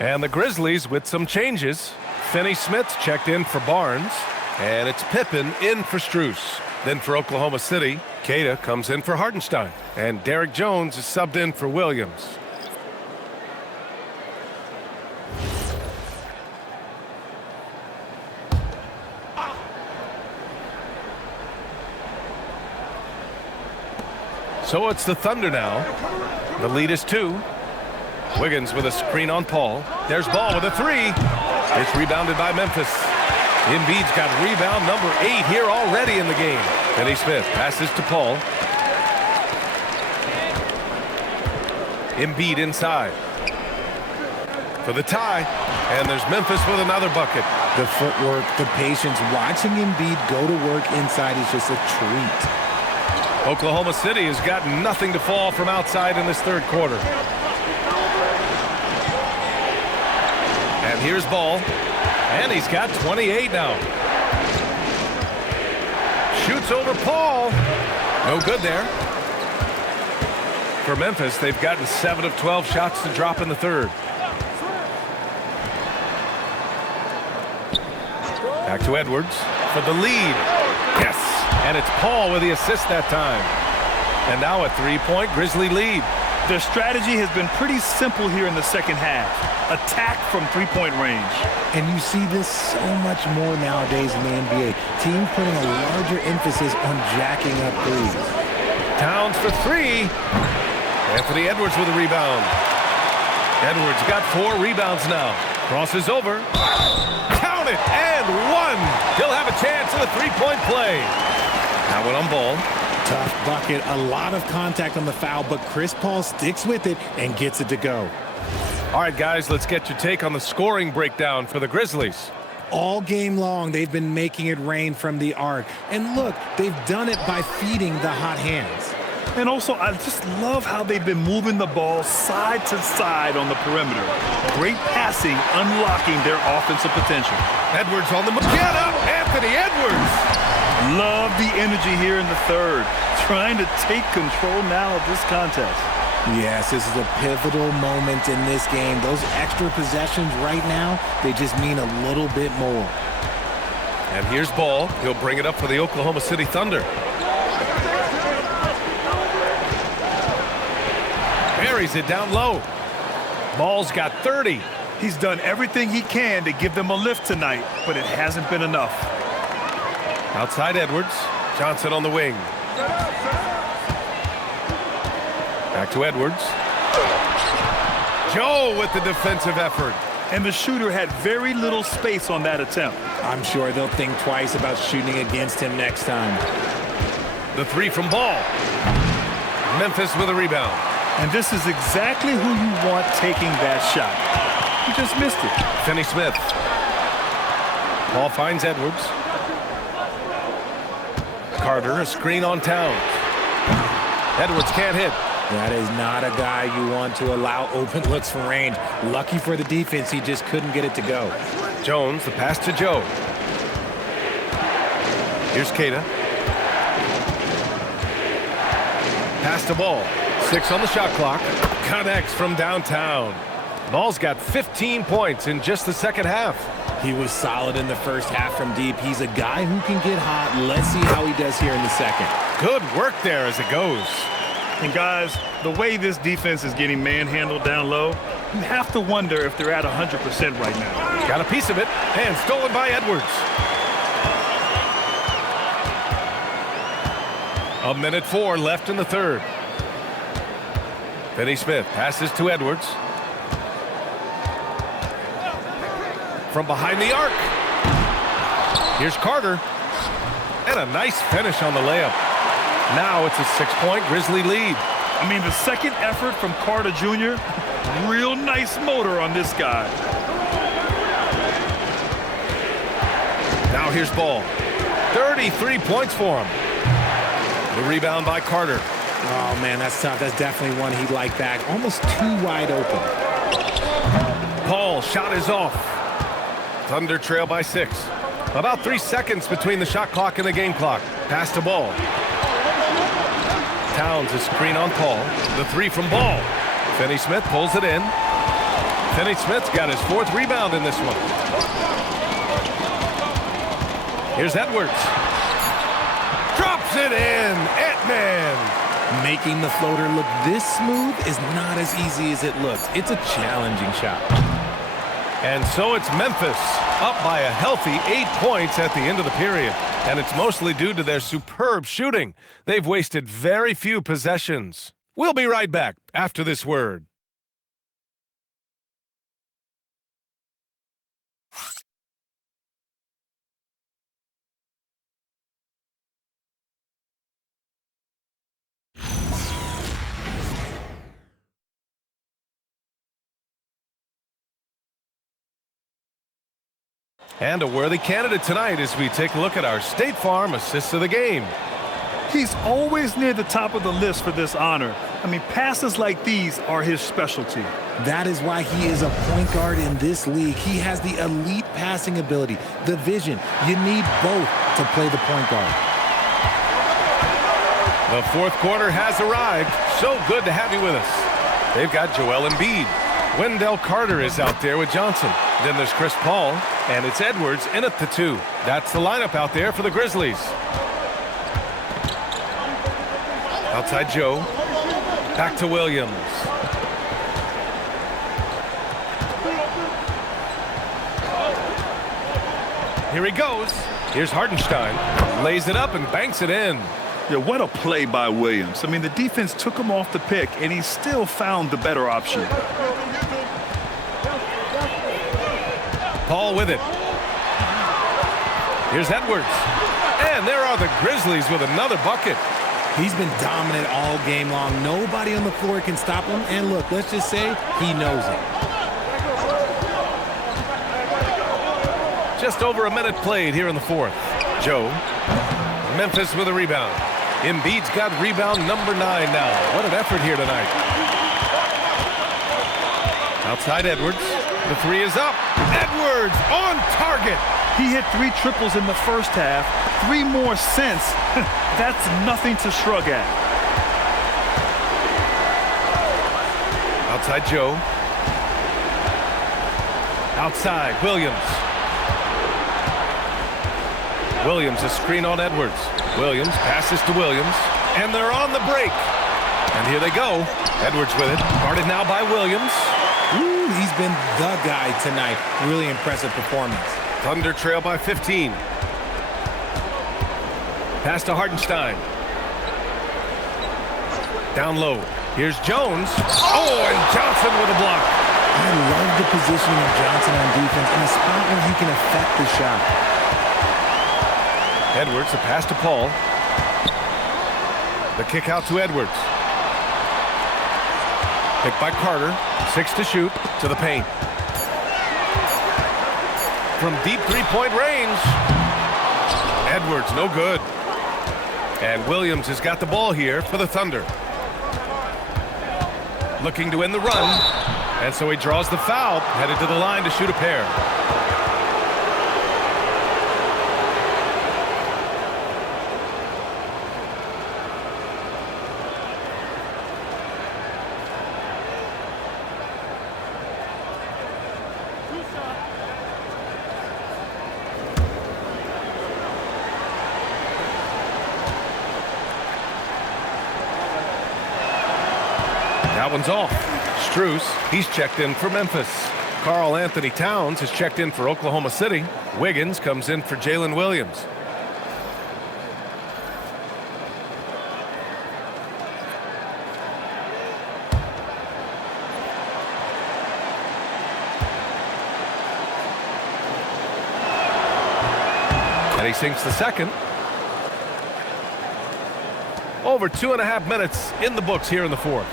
And the Grizzlies with some changes. Finney-Smith checked in for Barnes. And it's Pippen in for Strus. Then for Oklahoma City, Queta comes in for Hartenstein. And Derek Jones is subbed in for Williams. So it's the Thunder now. The lead is 2. Wiggins with a screen on Paul. There's Ball with a 3. It's rebounded by Memphis. Embiid's got rebound number 8 here already in the game. Finney-Smith passes to Paul. Embiid inside for the tie. And there's Memphis with another bucket. The footwork, the patience, watching Embiid go to work inside is just a treat. Oklahoma City has got nothing to fall from outside in this third quarter. And here's Ball. And he's got 28 now. Shoots over Paul. No good there. For Memphis, they've gotten 7 of 12 shots to drop in the third. Back to Edwards for the lead. Yes! And it's Paul with the assist that time. And now a 3-point Grizzly lead. Their strategy has been pretty simple here in the second half. Attack from three-point range. And you see this so much more nowadays in the NBA. Teams putting a larger emphasis on jacking up threes. Towns for 3. Anthony Edwards with a rebound. Edwards got 4 rebounds now. Crosses over. Count it, and 1. He'll have a chance at a 3-point play. Now one on Ball. Tough bucket, a lot of contact on the foul, but Chris Paul sticks with it and gets it to go. All right, guys, let's get your take on the scoring breakdown for the Grizzlies. All game long, they've been making it rain from the arc. And look, they've done it by feeding the hot hands. And also, I just love how they've been moving the ball side to side on the perimeter. Great passing, unlocking their offensive potential. Edwards on the get up, Anthony Edwards. Love the energy here in the third. Trying to take control now of this contest. Yes, this is a pivotal moment in this game. Those extra possessions right now, they just mean a little bit more. And here's Ball. He'll bring it up for the Oklahoma City Thunder. Buries it down low. Ball's got 30. He's done everything he can to give them a lift tonight, but it hasn't been enough. Outside Edwards. Johnson on the wing. Back to Edwards. Joe with the defensive effort. And the shooter had very little space on that attempt. I'm sure they'll think twice about shooting against him next time. The three from Ball. Memphis with a rebound. And this is exactly who you want taking that shot. He just missed it. Finney-Smith. Ball finds Edwards. Carter, a screen on Towns. Edwards can't hit. That is not a guy you want to allow open looks from range. Lucky for the defense, he just couldn't get it to go. Jones, the pass to Joe. Here's Keita. Pass to Ball. 6 on the shot clock. Connects from downtown. Ball's got 15 points in just the second half. He was solid in the first half from deep. He's a guy who can get hot. Let's see how he does here in the second. Good work there as it goes. And guys, the way this defense is getting manhandled down low, you have to wonder if they're at 100% right now. Got a piece of it, and stolen by Edwards. A minute 4 left in the third. Finney-Smith passes to Edwards. From behind the arc. Here's Carter. And a nice finish on the layup. Now it's a 6-point Grizzly lead. I mean, the second effort from Carter Jr., real nice motor on this guy. Now here's Ball. 33 points for him. The rebound by Carter. Oh, man, that's tough. That's definitely one he'd like back. Almost too wide open. Paul's shot is off. Thunder trail by 6. About 3 seconds between the shot clock and the game clock. Pass to Ball. Towns a screen on Paul. The three from Ball. Finney-Smith pulls it in. Finney-Smith's got his 4th rebound in this one. Here's Edwards. Drops it in. Ant-Man. Making the floater look this smooth is not as easy as it looks. It's a challenging shot. And so it's Memphis, up by a healthy 8 points at the end of the period. And it's mostly due to their superb shooting. They've wasted very few possessions. We'll be right back after this word. And a worthy candidate tonight as we take a look at our State Farm Assist of the Game. He's always near the top of the list for this honor. I mean, passes like these are his specialty. That is why he is a point guard in this league. He has the elite passing ability, the vision. You need both to play the point guard. The fourth quarter has arrived. So good to have you with us. They've got Joel Embiid. Wendell Carter is out there with Johnson. Then there's Chris Paul, and it's Edwards in at the 2. That's the lineup out there for the Grizzlies. Outside Joe. Back to Williams. Here he goes. Here's Hartenstein. Lays it up and banks it in. Yeah, what a play by Williams. I mean, the defense took him off the pick, and he still found the better option. Paul with it. Here's Edwards. And there are the Grizzlies with another bucket. He's been dominant all game long. Nobody on the floor can stop him. And look, let's just say he knows it. Just over a minute played here in the fourth. Joe. Memphis with a rebound. Embiid's got rebound number 9 now. What an effort here tonight. Outside Edwards. The 3 is up. Edwards on target. He hit 3 triples in the first half. 3 more since. That's nothing to shrug at. Outside Joe. Outside Williams. Williams a screen on Edwards. Williams passes to Williams, and they're on the break. And here they go. Edwards with it. Guarded now by Williams. Ooh, he's been the guy tonight. Really impressive performance. Thunder trail by 15. Pass to Hartenstein. Down low. Here's Jones. Oh, and Johnson with a block. I love the positioning of Johnson on defense in a spot where he can affect the shot. Edwards, a pass to Paul. The kick out to Edwards. Picked by Carter. 6 to shoot. To the paint. From deep three-point range. Edwards, no good. And Williams has got the ball here for the Thunder. Looking to end the run. And so he draws the foul. Headed to the line to shoot a pair. That one's off. Strus, he's checked in for Memphis. Karl Anthony Towns has checked in for Oklahoma City. Wiggins comes in for Jalen Williams. And he sinks the second. Over 2.5 minutes in the books here in the fourth.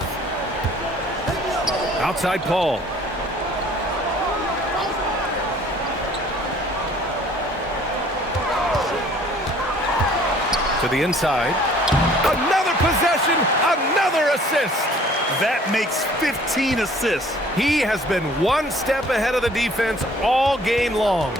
Outside Paul. To the inside. Another possession, another assist. That makes 15 assists. He has been one step ahead of the defense all game long.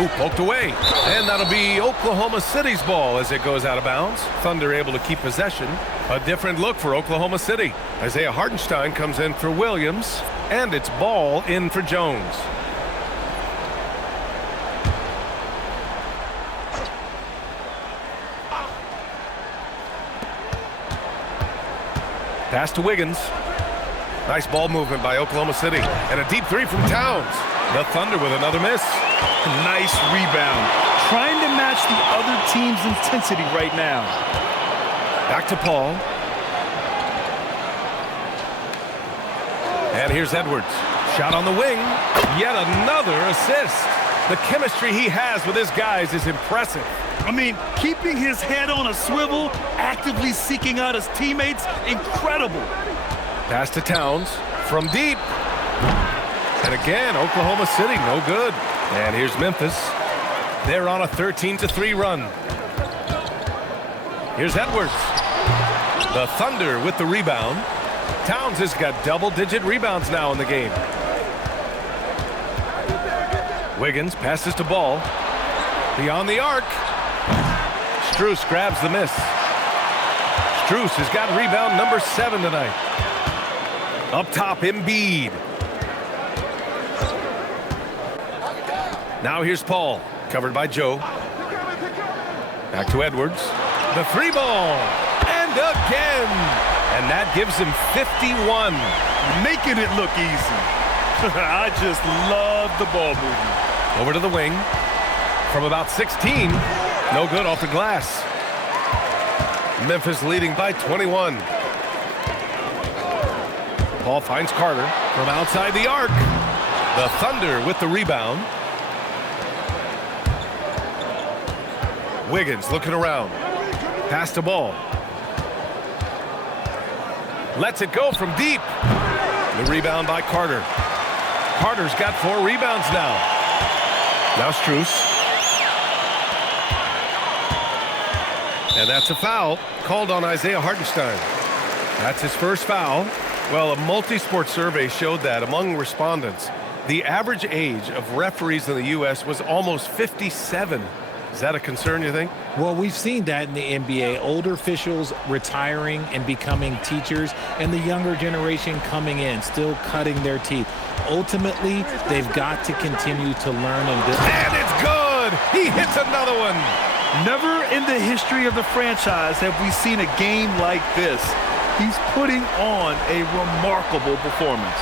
Ooh, poked away. And that'll be Oklahoma City's ball as it goes out of bounds. Thunder able to keep possession. A different look for Oklahoma City. Isaiah Hartenstein comes in for Williams. And it's ball in for Jones. Pass to Wiggins. Nice ball movement by Oklahoma City. And a deep three from Towns. The Thunder with another miss. Nice rebound. Trying to match the other team's intensity right now. Back to Paul. And here's Edwards. Shot on the wing. Yet another assist. The chemistry he has with his guys is impressive. I mean, keeping his head on a swivel, actively seeking out his teammates, incredible. Pass to Towns from deep. And again, Oklahoma City, no good. And here's Memphis. They're on a 13-3 run. Here's Edwards. The Thunder with the rebound. Towns has got double-digit rebounds now in the game. Wiggins passes to Ball. Beyond the arc. Strus grabs the miss. Strus has got rebound number 7 tonight. Up top, Embiid. Now here's Paul, covered by Joe. Back to Edwards. The 3-ball. And again. And that gives him 51. Making it look easy. I just love the ball movement. Over to the wing. From about 16. No good off the glass. Memphis leading by 21. Paul finds Carter from outside the arc. The Thunder with the rebound. Wiggins looking around. Pass to Ball. Lets it go from deep. The rebound by Carter. Carter's got 4 rebounds now. Now Strus. And that's a foul called on Isaiah Hartenstein. That's his first foul. Well, a multi-sport survey showed that among respondents, the average age of referees in the U.S. was almost 57. Is that a concern, you think? Well, we've seen that in the NBA. Older officials retiring and becoming teachers, and the younger generation coming in, still cutting their teeth. Ultimately, they've got to continue to learn and build. And it's good! He hits another one! Never in the history of the franchise have we seen a game like this. He's putting on a remarkable performance.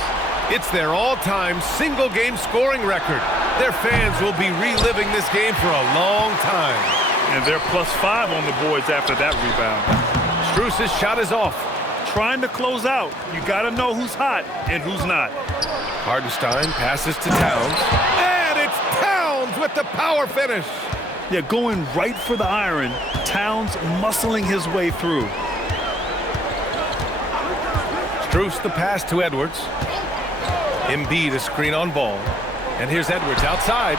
It's their all-time single-game scoring record. Their fans will be reliving this game for a long time. And they're +5 on the boards after that rebound. Strus's shot is off. Trying to close out. You got to know who's hot and who's not. Hartenstein passes to Towns. And it's Towns with the power finish. Yeah, going right for the iron. Towns muscling his way through. Strus the pass to Edwards. Embiid a screen on Ball. And here's Edwards outside.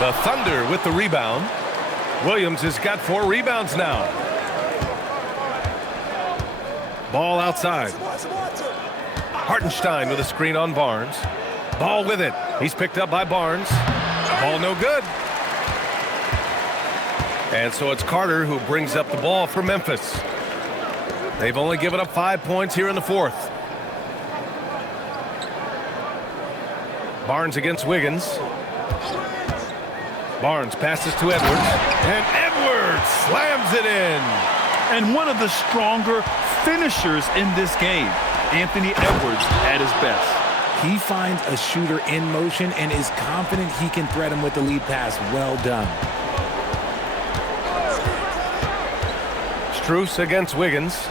The Thunder with the rebound. Williams has got 4 rebounds now. Ball outside. Hartenstein with a screen on Barnes. Ball with it. He's picked up by Barnes. Ball no good. And so it's Carter who brings up the ball for Memphis. They've only given up 5 points here in the fourth. Barnes against Wiggins. Barnes passes to Edwards. And Edwards slams it in. And one of the stronger finishers in this game, Anthony Edwards at his best. He finds a shooter in motion and is confident he can thread him with the lead pass. Well done. Strus against Wiggins.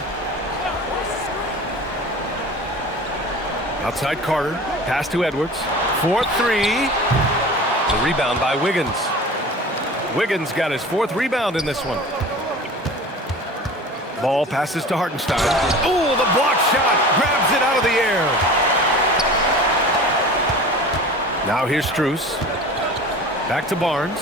Outside Carter. Pass to Edwards. 4-3. The rebound by Wiggins. Wiggins got his 4th rebound in this one. Ball passes to Hartenstein. Oh, the block shot. Grabs it out of the air. Now here's Strus. Back to Barnes.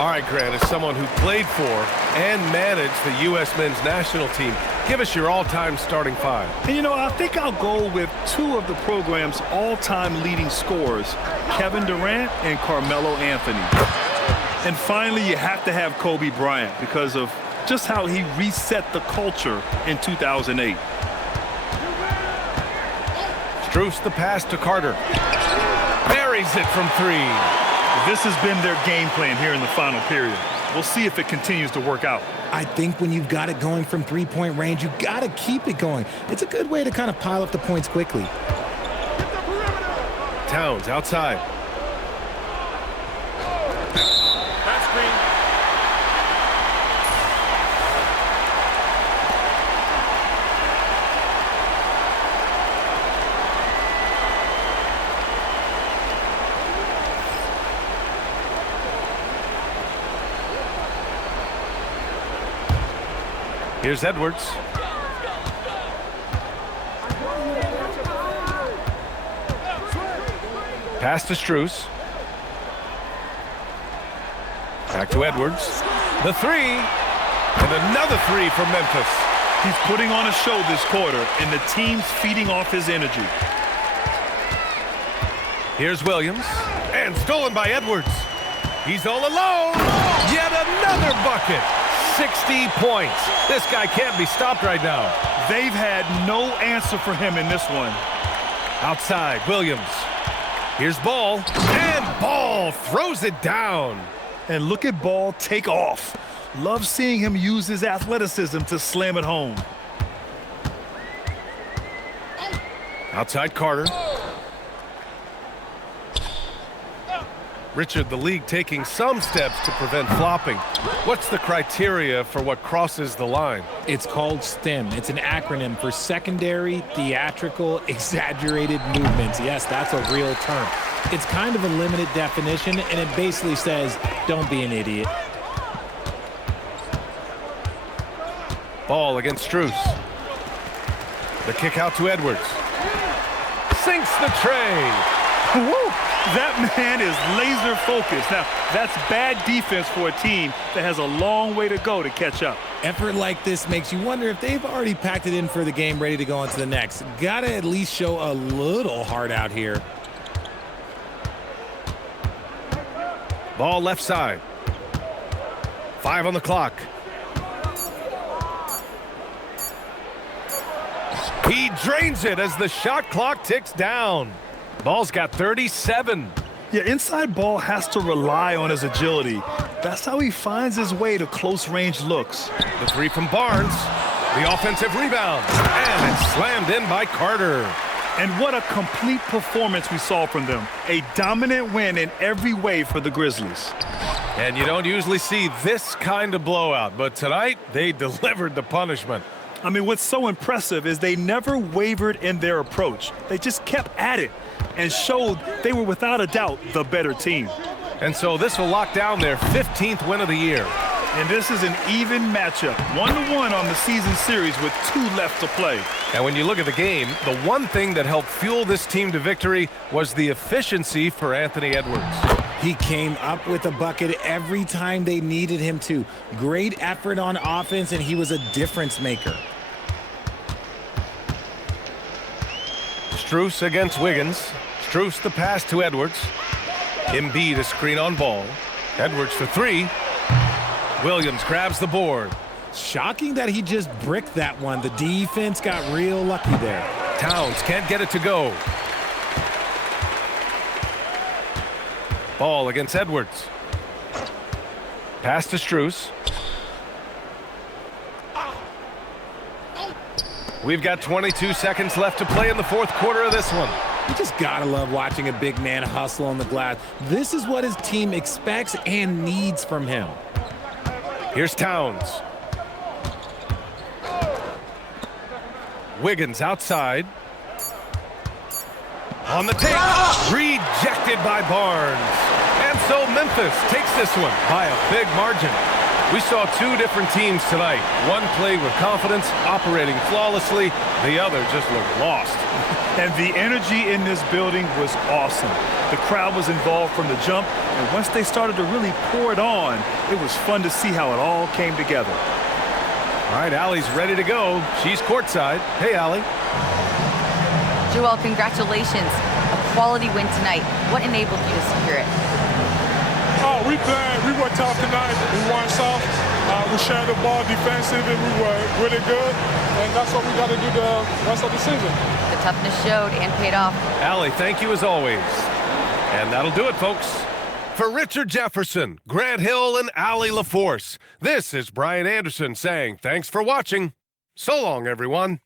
All right, Grant, as someone who played for and managed the U.S. men's national team, give us your all-time starting 5. And, you know, I think I'll go with 2 of the program's all-time leading scorers, Kevin Durant and Carmelo Anthony. And finally, you have to have Kobe Bryant because of just how he reset the culture in 2008. Strus the pass to Carter. Buries it from 3. This has been their game plan here in the final period. We'll see if it continues to work out. I think when you've got it going from 3-point range, you got to keep it going. It's a good way to kind of pile up the points quickly. Towns outside. Pass screen. Here's Edwards. Pass to Strus. Back to Edwards. The 3. And another 3 for Memphis. He's putting on a show this quarter, and the team's feeding off his energy. Here's Williams. And stolen by Edwards. He's all alone. Yet another bucket. 60 points. This guy can't be stopped right now. They've had no answer for him in this one. Outside, Williams. Here's Ball. And Ball throws it down. And look at Ball take off. Love seeing him use his athleticism to slam it home. Outside Carter. Richard, the league taking some steps to prevent flopping. What's the criteria for what crosses the line? It's called STEM. It's an acronym for secondary, theatrical, exaggerated movements. Yes, that's a real term. It's kind of a limited definition, and it basically says, don't be an idiot. Ball against Strus. The kick out to Edwards. Sinks the tray. Woo! That man is laser focused. Now, that's bad defense for a team that has a long way to go to catch up. Effort like this makes you wonder if they've already packed it in for the game, ready to go on to the next. Gotta at least show a little heart out here. Ball left side. 5 on the clock. He drains it as the shot clock ticks down. Ball's got 37. Yeah, inside ball has to rely on his agility. That's how he finds his way to close-range looks. The three from Barnes. The offensive rebound. And it's slammed in by Carter. And what a complete performance we saw from them. A dominant win in every way for the Grizzlies. And you don't usually see this kind of blowout, but tonight they delivered the punishment. I mean, what's so impressive is they never wavered in their approach. They just kept at it and showed they were without a doubt the better team. And so this will lock down their 15th win of the year. And this is an even matchup, 1-1 on the season series with 2 left to play. And when you look at the game, the one thing that helped fuel this team to victory was the efficiency for Anthony Edwards. He came up with a bucket every time they needed him to. Great effort on offense, and he was a difference maker. Strus against Wiggins. Strus the pass to Edwards. Embiid a screen on ball. Edwards for 3. Williams grabs the board. Shocking that he just bricked that one. The defense got real lucky there. Towns can't get it to go. Ball against Edwards. Pass to Strus. We've got 22 seconds left to play in the fourth quarter of this one. You just gotta love watching a big man hustle on the glass. This is what his team expects and needs from him. Here's Towns. Wiggins outside. On the take. Rejected by Barnes. And so Memphis takes this one by a big margin. We saw 2 different teams tonight. One played with confidence, operating flawlessly. The other just looked lost. And the energy in this building was awesome. The crowd was involved from the jump, and once they started to really pour it on, it was fun to see how it all came together. All right, Allie's ready to go. She's courtside. Hey, Allie. Joel, congratulations. A quality win tonight. What enabled you to secure it? Oh, we played. We were tough tonight. We won some. We shared the ball defensively. We were really good. And that's what we got to do the rest of the season. The toughness showed and paid off. Allie, thank you as always. And that'll do it, folks. For Richard Jefferson, Grant Hill, and Allie LaForce, this is Brian Anderson saying thanks for watching. So long, everyone.